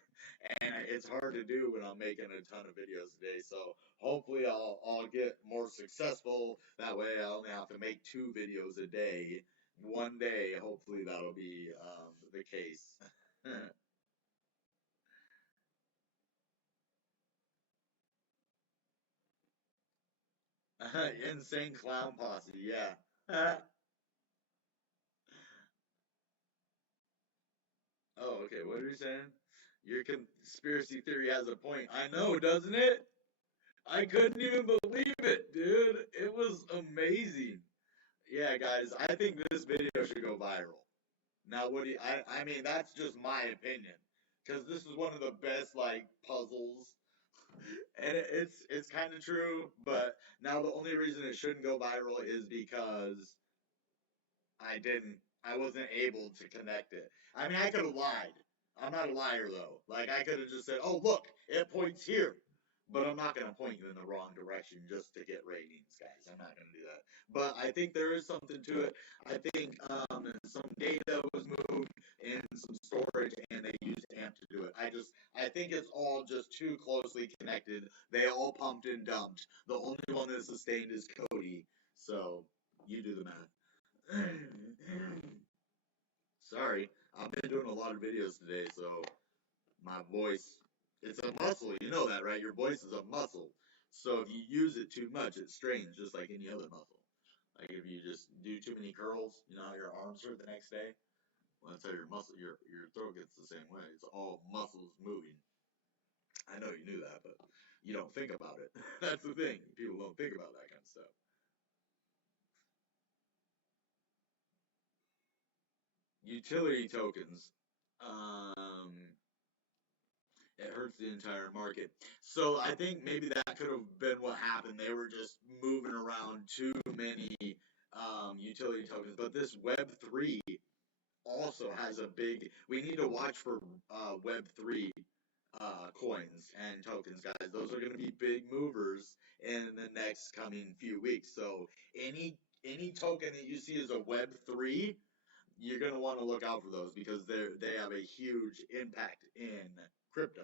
and it's hard to do when I'm making a ton of videos a day. So hopefully I'll get more successful. That way I only have to make 2 videos a day. One day, hopefully that'll be the case. Insane clown posse, yeah. Oh, okay, what are you saying? Your conspiracy theory has a point. I know, doesn't it? I couldn't even believe it, dude. It was amazing. Yeah, guys, I think this video should go viral. Now, what do you, I mean, that's just my opinion. Because this is one of the best, like, puzzles. And it's kind of true, but now the only reason it shouldn't go viral is because I wasn't able to connect it. I mean, I could have lied. I'm not a liar though. Like I could have just said, "Oh, look, it points here." But I'm not going to point you in the wrong direction just to get ratings, guys. I'm not going to do that. But I think there is something to it. I think some data was moved in some storage, and they used AMP to do it. I think it's all just too closely connected. They all pumped and dumped. The only one that sustained is Cody. So you do the math. Sorry, I've been doing a lot of videos today, so my voice, it's a muscle. You know that, right? Your voice is a muscle. So if you use it too much, it strains just like any other muscle. Like if you just do too many curls, you know how your arms hurt the next day? Well, that's how your throat gets the same way. It's all muscles moving. I know you knew that, but you don't think about it. That's the thing. People don't think about that kind of stuff. Utility tokens. Um, it hurts the entire market. So I think maybe that could have been what happened. They were just moving around too many utility tokens. But this Web3 also has a big. We need to watch for Web3 coins and tokens, guys. Those are going to be big movers in the next coming few weeks. So any token that you see as a Web3, you're going to want to look out for those because they have a huge impact in crypto.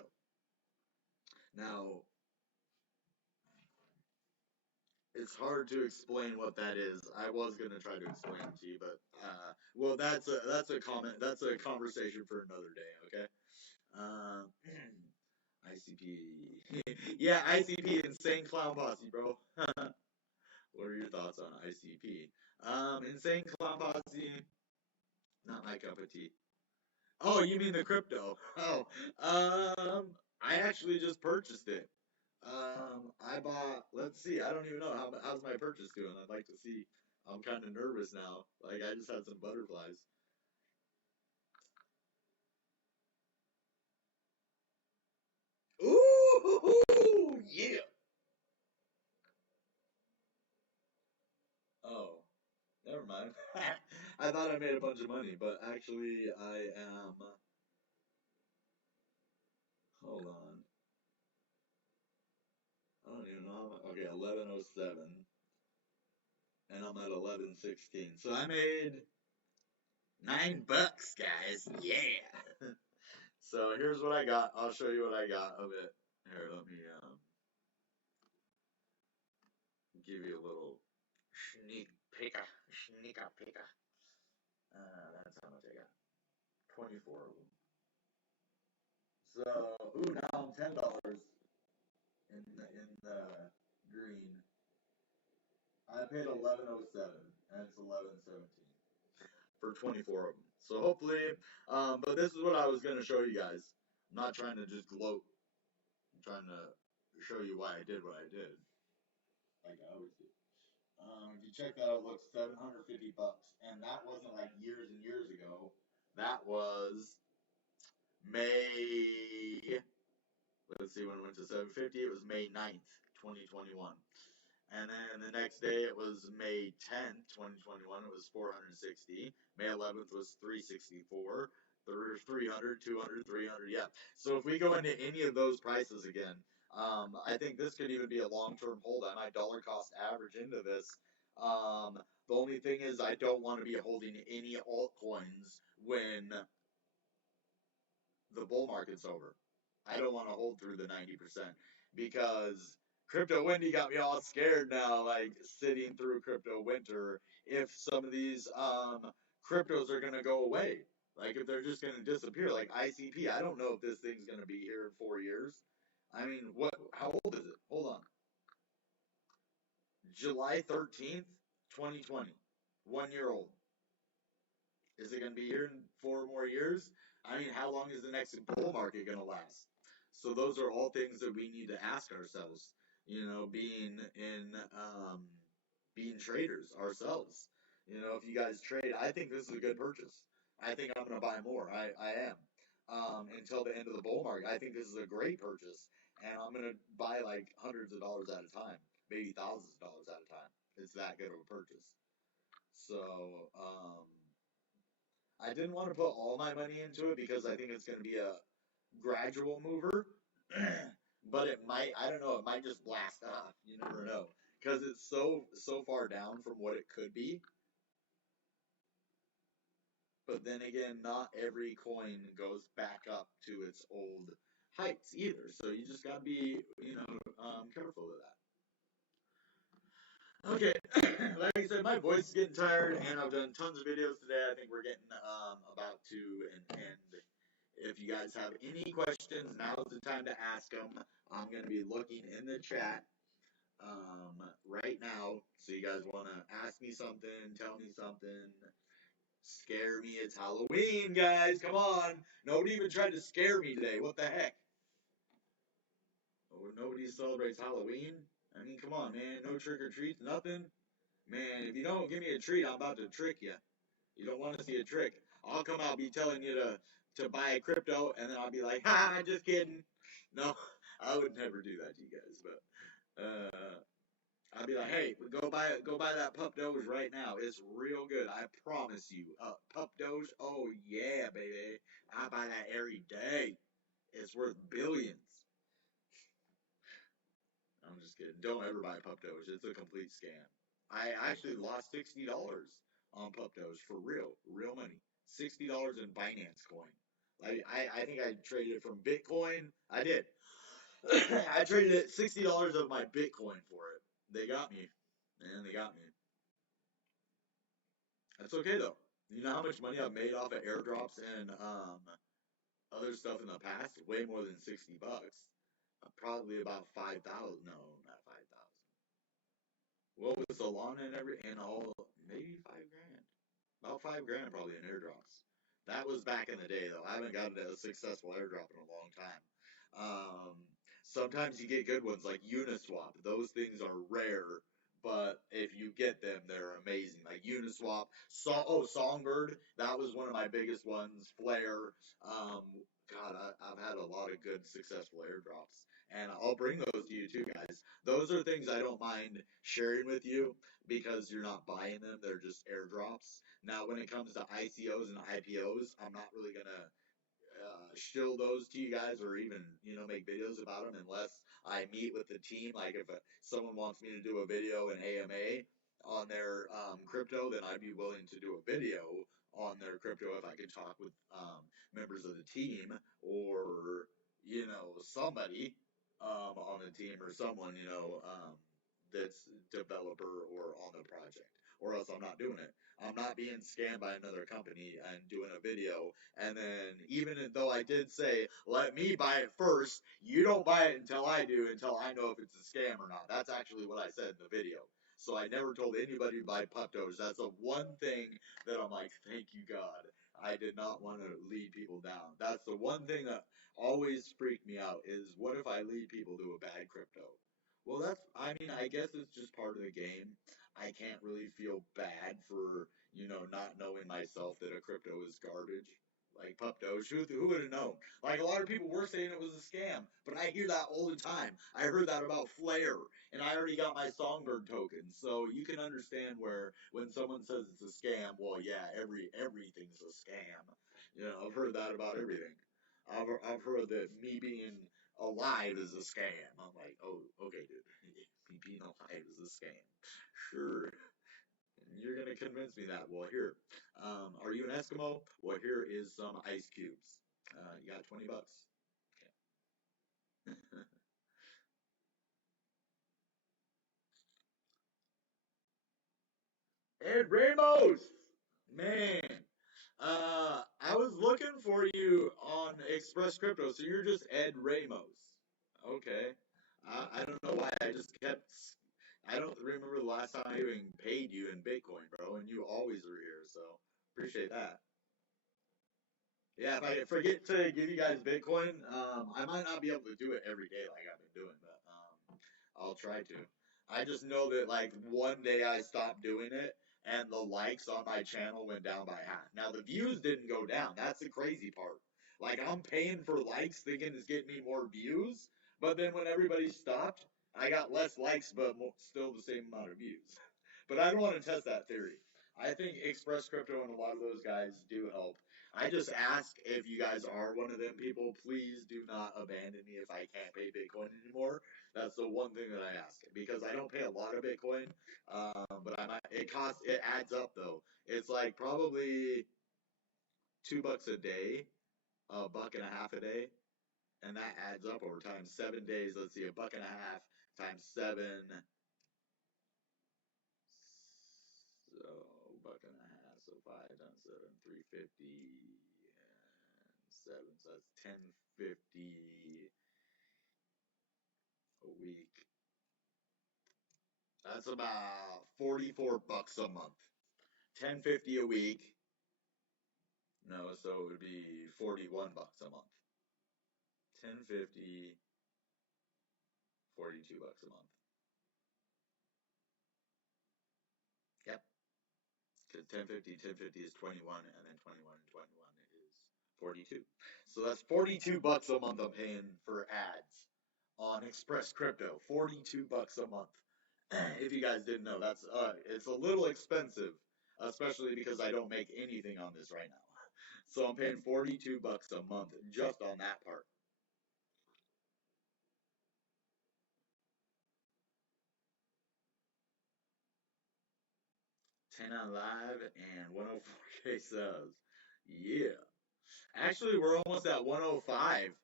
Now, it's hard to explain what that is. I was gonna try to explain it to you, but well, that's a comment. That's a conversation for another day. Okay. Uh, ICP. Yeah, ICP, insane clown posse, bro. What are your thoughts on ICP? Insane clown posse. Not my cup of tea. Oh, you mean the crypto? Oh, I actually just purchased it. I bought. Let's see. I don't even know how's my purchase doing. I'd like to see. I'm kind of nervous now. Like I just had some butterflies. Ooh, yeah. Oh, never mind. I thought I made a bunch of money, but actually I am. Hold on. I don't even know. Okay, 1107, and I'm at 1116. So I made $9, guys. Yeah. So here's what I got. I'll show you what I got of it. Here, let me give you a little sneaker picker. That's how much I got. 24 of them. So, ooh, now I'm $10 in the green. I paid 11.07 and it's 11.17 for 24 of them. So hopefully, but this is what I was gonna show you guys. I'm not trying to just gloat. I'm trying to show you why I did what I did, like I always do. If you check that out, look, $750, and that wasn't like years and years ago. That was May. Let's see when it went to 750. It was May 9th, 2021. And then the next day it was May 10th, 2021. It was 460. May 11th was 364. 300, 200, 300. Yeah. So if we go into any of those prices again, I think this could even be a long-term hold. I might dollar cost average into this. The only thing is I don't want to be holding any altcoins when the bull market's over. I don't want to hold through the 90% because crypto Wendy got me all scared now, like sitting through crypto winter. If some of these cryptos are going to go away, like if they're just going to disappear, like ICP, I don't know if this thing's going to be here in 4 years. I mean, what? How old is it? Hold on. July 13th, 2020. 1 year old. Is it going to be here in 4 more years? I mean, how long is the next bull market going to last? So those are all things that we need to ask ourselves. You know, being traders ourselves. You know, if you guys trade, I think this is a good purchase. I think I'm going to buy more. I am. Until the end of the bull market. I think this is a great purchase, and I'm going to buy like hundreds of dollars at a time, maybe thousands of dollars at a time. It's that good of a purchase. So, I didn't want to put all my money into it because I think it's going to be a gradual mover, but it might, I don't know, it might just blast off. You never know because it's so far down from what it could be. But then again, not every coin goes back up to its old heights either. So you just got to be, careful of that. Okay, like I said, my voice is getting tired, and I've done tons of videos today. I think we're getting about to an end. If you guys have any questions, now's the time to ask them. I'm going to be looking in the chat right now. So you guys want to ask me something, tell me something, scare me. It's Halloween, guys. Come on. Nobody even tried to scare me today. What the heck? Oh, nobody celebrates Halloween? I mean, come on, man. No trick or treats, nothing. Man, if you don't give me a treat, I'm about to trick you. You don't want to see a trick. I'll come out be telling you to buy a crypto, and then I'll be like, ha, just kidding. No, I would never do that to you guys, but I'll be like, hey, go buy that Pup Doge right now. It's real good, I promise you. Pup Doge, oh yeah, baby. I buy that every day. It's worth billions. I'm just kidding. Don't ever buy Pup Doge. It's a complete scam. I actually lost $60 on Pup Doge for real money. $60 in Binance coin. Like I think I traded it from Bitcoin. I did. I traded it $60 of my Bitcoin for it. They got me. Man, they got me. That's okay though. You know how much money I've made off of airdrops and other stuff in the past? Way more than $60. Probably about 5,000. No, not 5,000. What was Solana and all? Maybe 5 grand. About 5 grand probably in airdrops. That was back in the day though. I haven't gotten a successful airdrop in a long time. Sometimes you get good ones like Uniswap. Those things are rare, but if you get them, they're amazing. Like Uniswap, Songbird. That was one of my biggest ones. Flare. God, I've had a lot of good successful airdrops, and I'll bring those to you too, guys. Those are things I don't mind sharing with you because you're not buying them; they're just airdrops. Now, when it comes to ICOs and IPOs, I'm not really gonna shill those to you guys or even make videos about them unless I meet with the team. Like if someone wants me to do a video in AMA on their crypto, then I'd be willing to do a video on their crypto if I could talk with members of the team or somebody on the team or someone that's developer or on the project or else I'm not doing it. I'm not being scammed by another company and doing a video. And then even though I did say, let me buy it first, you don't buy it until I do, until I know if it's a scam or not. That's actually what I said in the video. So I never told anybody to buy Puptos. That's the one thing that I'm like, thank you God. I did not want to lead people down. That's the one thing that always freaked me out is what if I lead people to a bad crypto? Well, I mean, I guess it's just part of the game. I can't really feel bad for, not knowing myself that a crypto is garbage. Like Puptos, who would have known? Like a lot of people were saying it was a scam, but I hear that all the time. I heard that about Flare, and I already got my Songbird token, so you can understand where when someone says it's a scam, well, yeah, everything's a scam. I've heard that about everything. I've heard that me being alive is a scam. I'm like, oh, okay, dude, me being alive is a scam. Sure, you're gonna convince me that. Well, here, are you an Eskimo? Well, here is some ice cubes. You got $20. Okay. Ed Ramos, man. I was looking for you on Express Crypto, so you're just Ed Ramos. Okay. I don't know why I just kept. I don't remember the last time I even paid you in Bitcoin, bro, and you always were here, so appreciate that. Yeah, if I forget to give you guys Bitcoin, I might not be able to do it every day like I've been doing, but I'll try to. I just know that like one day I stopped doing it and the likes on my channel went down by half. Now the views didn't go down. That's the crazy part. Like I'm paying for likes thinking it's getting me more views, but then when everybody stopped, I got less likes but still the same amount of views. But I don't want to test that theory. I think Express Crypto and a lot of those guys do help. I just ask if you guys are one of them people, please do not abandon me if I can't pay Bitcoin anymore. That's the one thing that I ask because I don't pay a lot of Bitcoin, but I might. It adds up though. It's like probably $2 a day, a buck and a half a day, and that adds up over time. 7 days. Let's see, a buck and a half times seven. So buck and a half. So 5 times 7, 350, and seven. So that's 1050 a week. That's about $44 a month. 1050 a week. No, so it would be $41 a month. 1050, $42 a month. Yep. Because 1050 is 21, and then 21 and 21 is 42. So that's $42 a month I'm paying for ads on Express Crypto. $42 a month. If you guys didn't know, that's it's a little expensive, especially because I don't make anything on this right now. So I'm paying $42 a month just on that part. 10 on live and 104K subs. Yeah. Actually, we're almost at 105.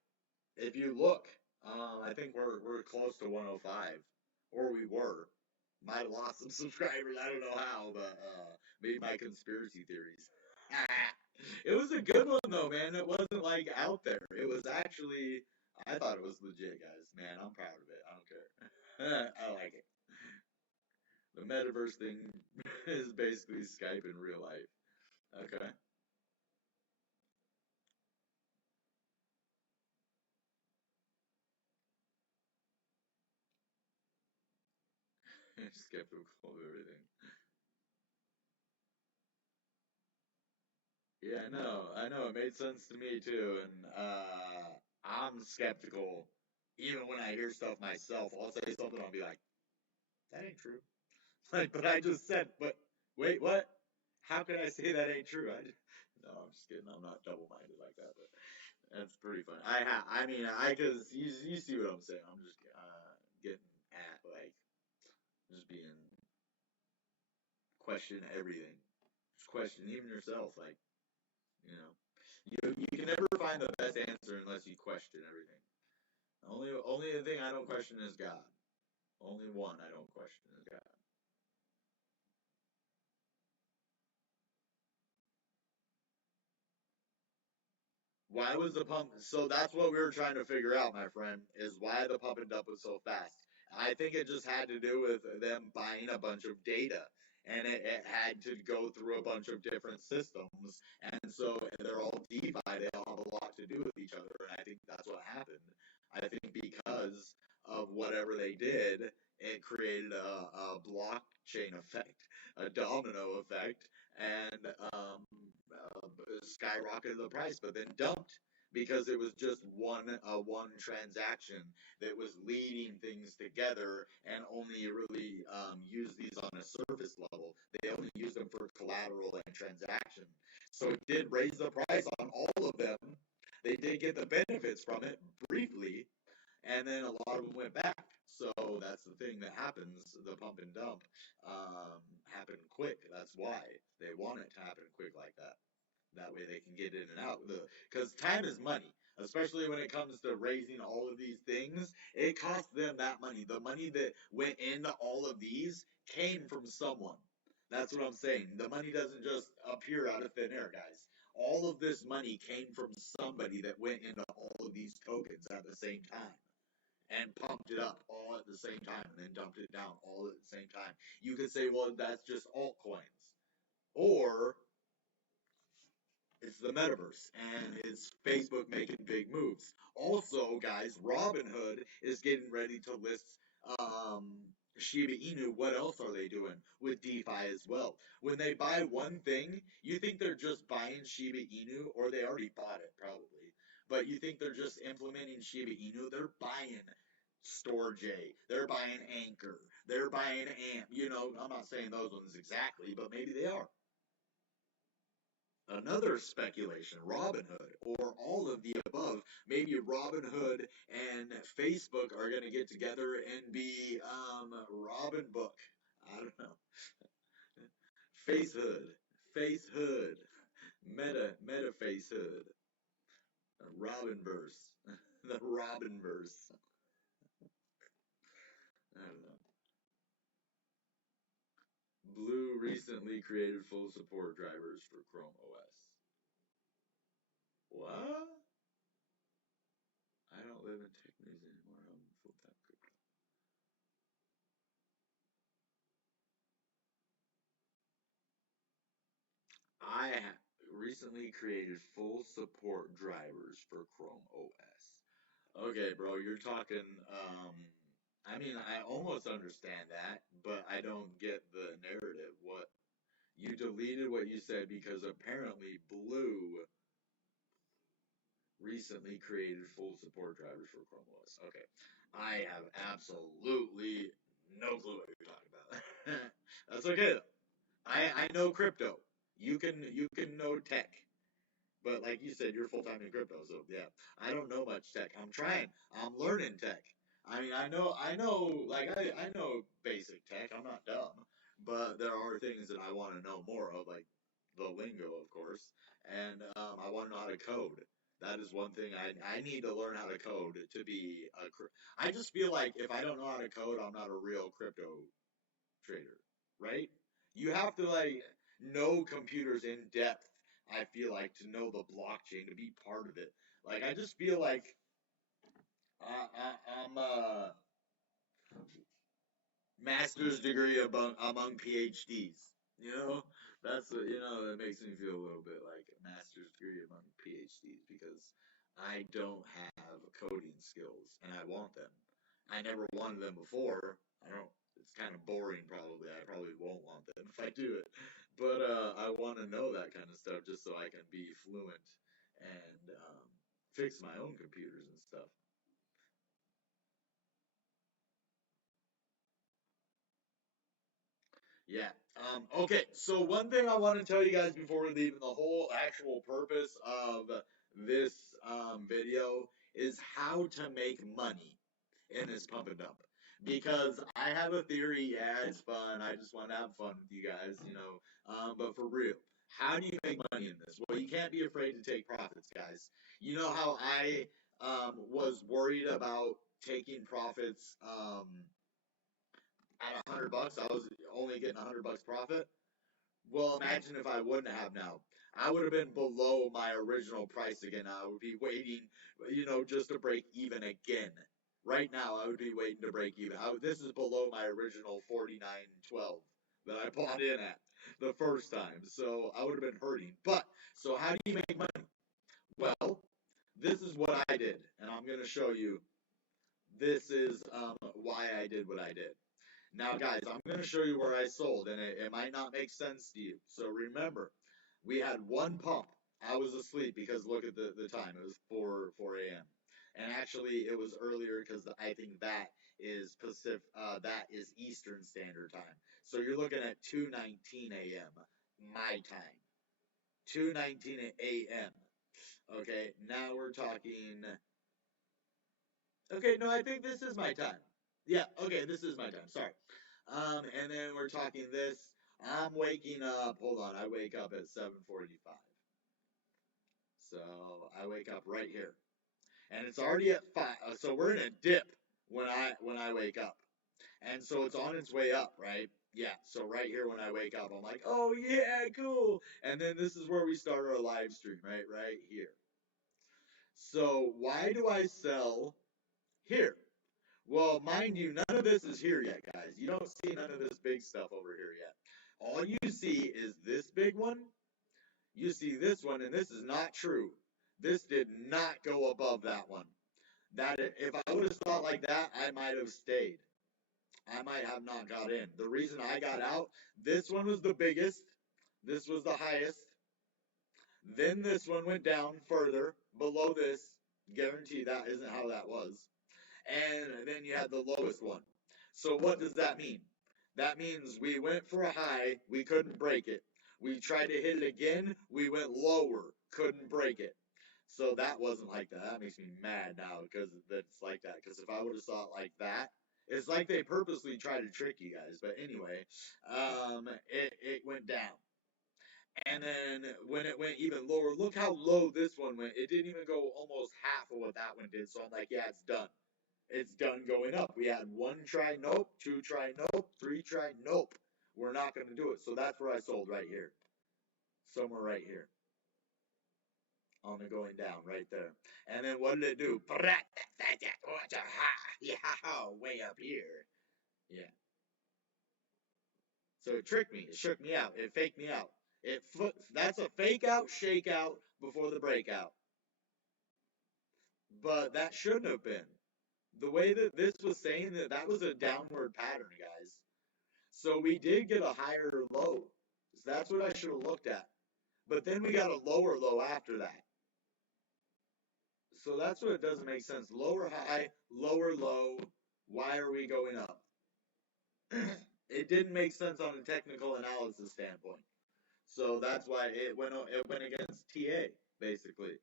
If you look, I think we're close to 105, or we were. Might have lost some subscribers. I don't know how, but maybe my conspiracy theories. It was a good one though, man. It wasn't like out there. It was actually. I thought it was legit, guys. Man, I'm proud of it. I don't care. I like it. The metaverse thing is basically Skype in real life. Okay. Skeptical of everything. Yeah, I know, it made sense to me too, and I'm skeptical even when I hear stuff myself. I'll say something, I'll be like, that ain't true. Like, but I just said, but wait, what? How can I say that ain't true? No, I'm just kidding. I'm not double-minded like that, but that's pretty funny. I mean, cause you see what I'm saying. I'm just getting at like just being question everything, just question even yourself, like. You know, you can never find the best answer unless you question everything. Only the thing I don't question is God. Only one I don't question is God. Why was the pump? So that's what we were trying to figure out, my friend, is why the pump and dump was so fast. I think it just had to do with them buying a bunch of data, and it had to go through a bunch of different systems, and so they're all DeFi. They all have a lot to do with each other, and I think that's what happened. I think because of whatever they did, it created a blockchain effect, a domino effect, and skyrocketed the price, but then dumped because it was just one transaction that was leading things together and only really used these on a surface level. They only used them for collateral and transaction. So it did raise the price on all of them. They did get the benefits from it briefly, and then a lot of them went back. So that's the thing that happens. The pump and dump happened quick. That's why they want it to happen quick like that. That way they can get in and out. Because time is money, especially when it comes to raising all of these things. It costs them that money. The money that went into all of these came from someone. That's what I'm saying. The money doesn't just appear out of thin air, guys. All of this money came from somebody that went into all of these tokens at the same time and pumped it up all at the same time and then dumped it down all at the same time. You could say, well, that's just altcoins. Or it's the metaverse and it's Facebook making big moves. Also, guys, Robinhood is getting ready to list um, Shiba Inu. What else are they doing with DeFi as well? When they buy one thing, you think they're just buying Shiba Inu, or they already bought it probably. But you think they're just implementing Shiba Inu? They're buying Storj, they're buying Ankr, they're buying AMP. You know, I'm not saying those ones exactly, but maybe they are. Another speculation, Robinhood, or all of the above. Maybe Robinhood and Facebook are going to get together and be Robin Book. I don't know. Facehood, Meta Facehood, Robinverse, the Robinverse. I don't know. Blue recently created full support drivers for Chrome OS. What? I don't live in tech news anymore. I'm full-time crypto. I recently created full support drivers for Chrome OS. Okay, bro, you're talking, I mean, I almost understand that, but I don't get the narrative. What, you deleted what you said because apparently Blue recently created full support drivers for Chrome OS. Okay, I have absolutely no clue what you're talking about. That's okay though. I know crypto. You can know tech. But like you said, you're full time in crypto, so yeah. I don't know much tech. I'm trying. I'm learning tech. I mean, I know basic tech. I'm not dumb, but there are things that I want to know more of, like the lingo, of course, and I want to know how to code. That is one thing I need to learn how to code to be a. I just feel like if I don't know how to code, I'm not a real crypto trader, right? You have to like know computers in depth. I feel like to know the blockchain to be part of it. Like I just feel like I'm a master's degree among PhDs. You know, that's what, it makes me feel a little bit like a master's degree among PhDs because I don't have coding skills and I want them. I never wanted them before. I don't. It's kind of boring, probably. I probably won't want them if I do it. But I want to know that kind of stuff just so I can be fluent and fix my own computers and stuff. Yeah. Okay. So one thing I want to tell you guys before we leave, and the whole actual purpose of this video is how to make money in this pump and dump. Because I have a theory, yeah, it's fun. I just want to have fun with you guys, but for real, how do you make money in this? Well, you can't be afraid to take profits, guys. You know how I was worried about taking profits at $100. I was only getting $100 profit. Well, imagine if I wouldn't have now. I would have been below my original price again. I would be waiting, just to break even again. Right now, I would be waiting to break even. This is below my original 49.12 that I bought in at the first time. So I would have been hurting. But, so how do you make money? Well, this is what I did. And I'm going to show you. This is why I did what I did. Now, guys, I'm going to show you where I sold, and it might not make sense to you. So remember, we had one pump. I was asleep because look at the time. It was 4 a.m. And actually, it was earlier because I think that is that is Eastern Standard Time. So you're looking at 2:19 a.m. my time. 2:19 a.m. Okay, now we're talking. Okay, no, I think this is my time. Yeah, okay, this is my time. Sorry. And then we're talking this. I'm waking up. Hold on, I wake up at 7:45. So I wake up right here, and it's already at 5. So we're in a dip when I wake up, and so it's on its way up, right? Yeah. So right here when I wake up, I'm like, oh yeah, cool. And then this is where we start our live stream, right here. So why do I sell here? Well, mind you, none of this is here yet, guys. You don't see none of this big stuff over here yet. All you see is this big one. You see this one, and this is not true. This did not go above that one. That if I would have thought like that, I might have stayed. I might have not got in. The reason I got out, this one was the biggest. This was the highest. Then this one went down further below this. Guarantee that isn't how that was. And then you had the lowest one. So what does that mean? That means we went for a high, we couldn't break it. We tried to hit it again, we went lower, couldn't break it. So that wasn't like that. That makes me mad now because it's like that. Because if I would have saw it like that, it's like they purposely try to trick you guys. But anyway, it went down. And then when it went even lower, look how low this one went. It didn't even go almost half of what that one did. So I'm like, yeah, it's done. It's done going up. We had 1 try, nope. 2 try, nope. 3 try, nope. We're not going to do it. So that's where I sold right here. Somewhere right here. On the going down, right there. And then what did it do? Yeah, way up here. Yeah. So it tricked me. It shook me out. It faked me out. That's a fake out, shake out before the breakout. But that shouldn't have been. The way that this was saying that was a downward pattern, guys. So we did get a higher low. So that's what I should have looked at. But then we got a lower low after that. So that's what it doesn't make sense. Lower high, lower low. Why are we going up? It didn't make sense on a technical analysis standpoint. So that's why it went against TA, basically.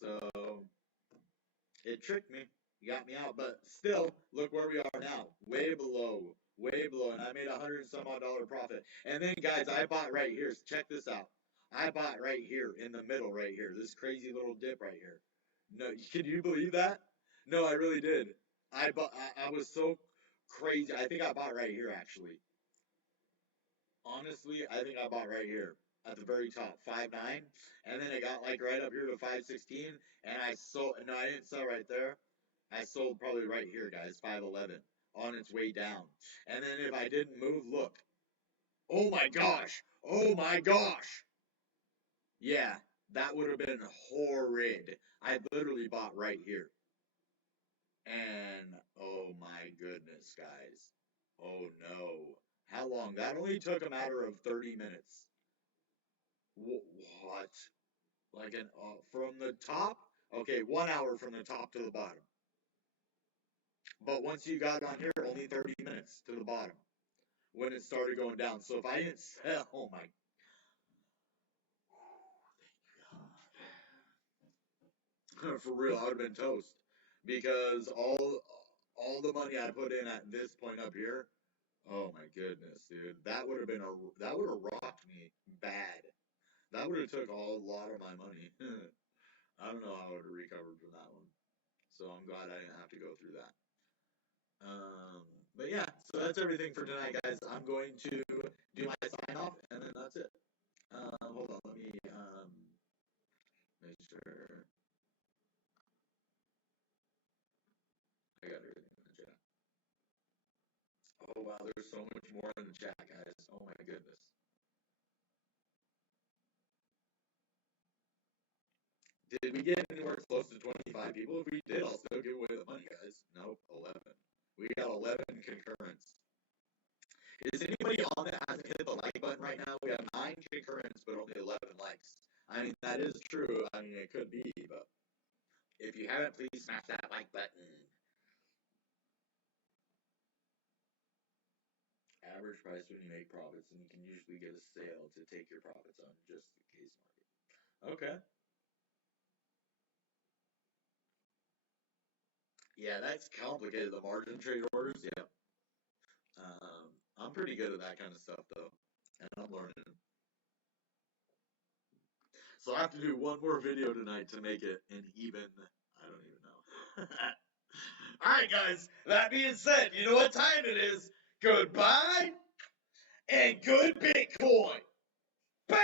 So it tricked me. Got me out. But still, look where we are now. Way below. Way below. And I made $100 and some odd profit. And then, guys, I bought right here. Check this out. I bought right here in the middle right here. This crazy little dip right here. No, can you believe that? No, I really did. I was so crazy. I think I bought right here, actually. Honestly, I think I bought right here at the very top, 5.9, and then it got like right up here to 5.16, and I sold. No, I didn't sell right there. I sold probably right here, guys, 5.11 on its way down. And then if I didn't move, look. Oh my gosh! Oh my gosh! Yeah, that would have been horrid. I literally bought right here. And oh my goodness, guys. Oh no. How long? That only took a matter of 30 minutes. What? Like from the top? Okay, 1 hour from the top to the bottom. But once you got on here, only 30 minutes to the bottom when it started going down. So if I didn't sell, oh my, thank God. For real, I would have been toast because all the money I put in at this point up here, oh my goodness, dude, that would have rocked me bad. That would have took a lot of my money. I don't know how I would have recovered from that one. So I'm glad I didn't have to go through that. But yeah, so that's everything for tonight, guys. I'm going to do my sign off, and then that's it. there's so much more in the chat, guys. Oh my goodness. Did we get anywhere close to 25 people? If we did, I'll still give away the money, guys. Nope, 11. We got 11 concurrents. Is anybody on that hasn't hit the like button right now? We have 9 concurrents, but only 11 likes. I mean, that is true. I mean, it could be, but if you haven't, please smash that like button. Average price when you make profits, and you can usually get a sale to take your profits on just in case market. Okay. Yeah, that's complicated. The margin trade orders, yeah. I'm pretty good at that kind of stuff, though, and I'm learning. So I have to do one more video tonight to make it an even, I don't even know. All right, guys, that being said, you know what time it is. Goodbye and good Bitcoin. Bang!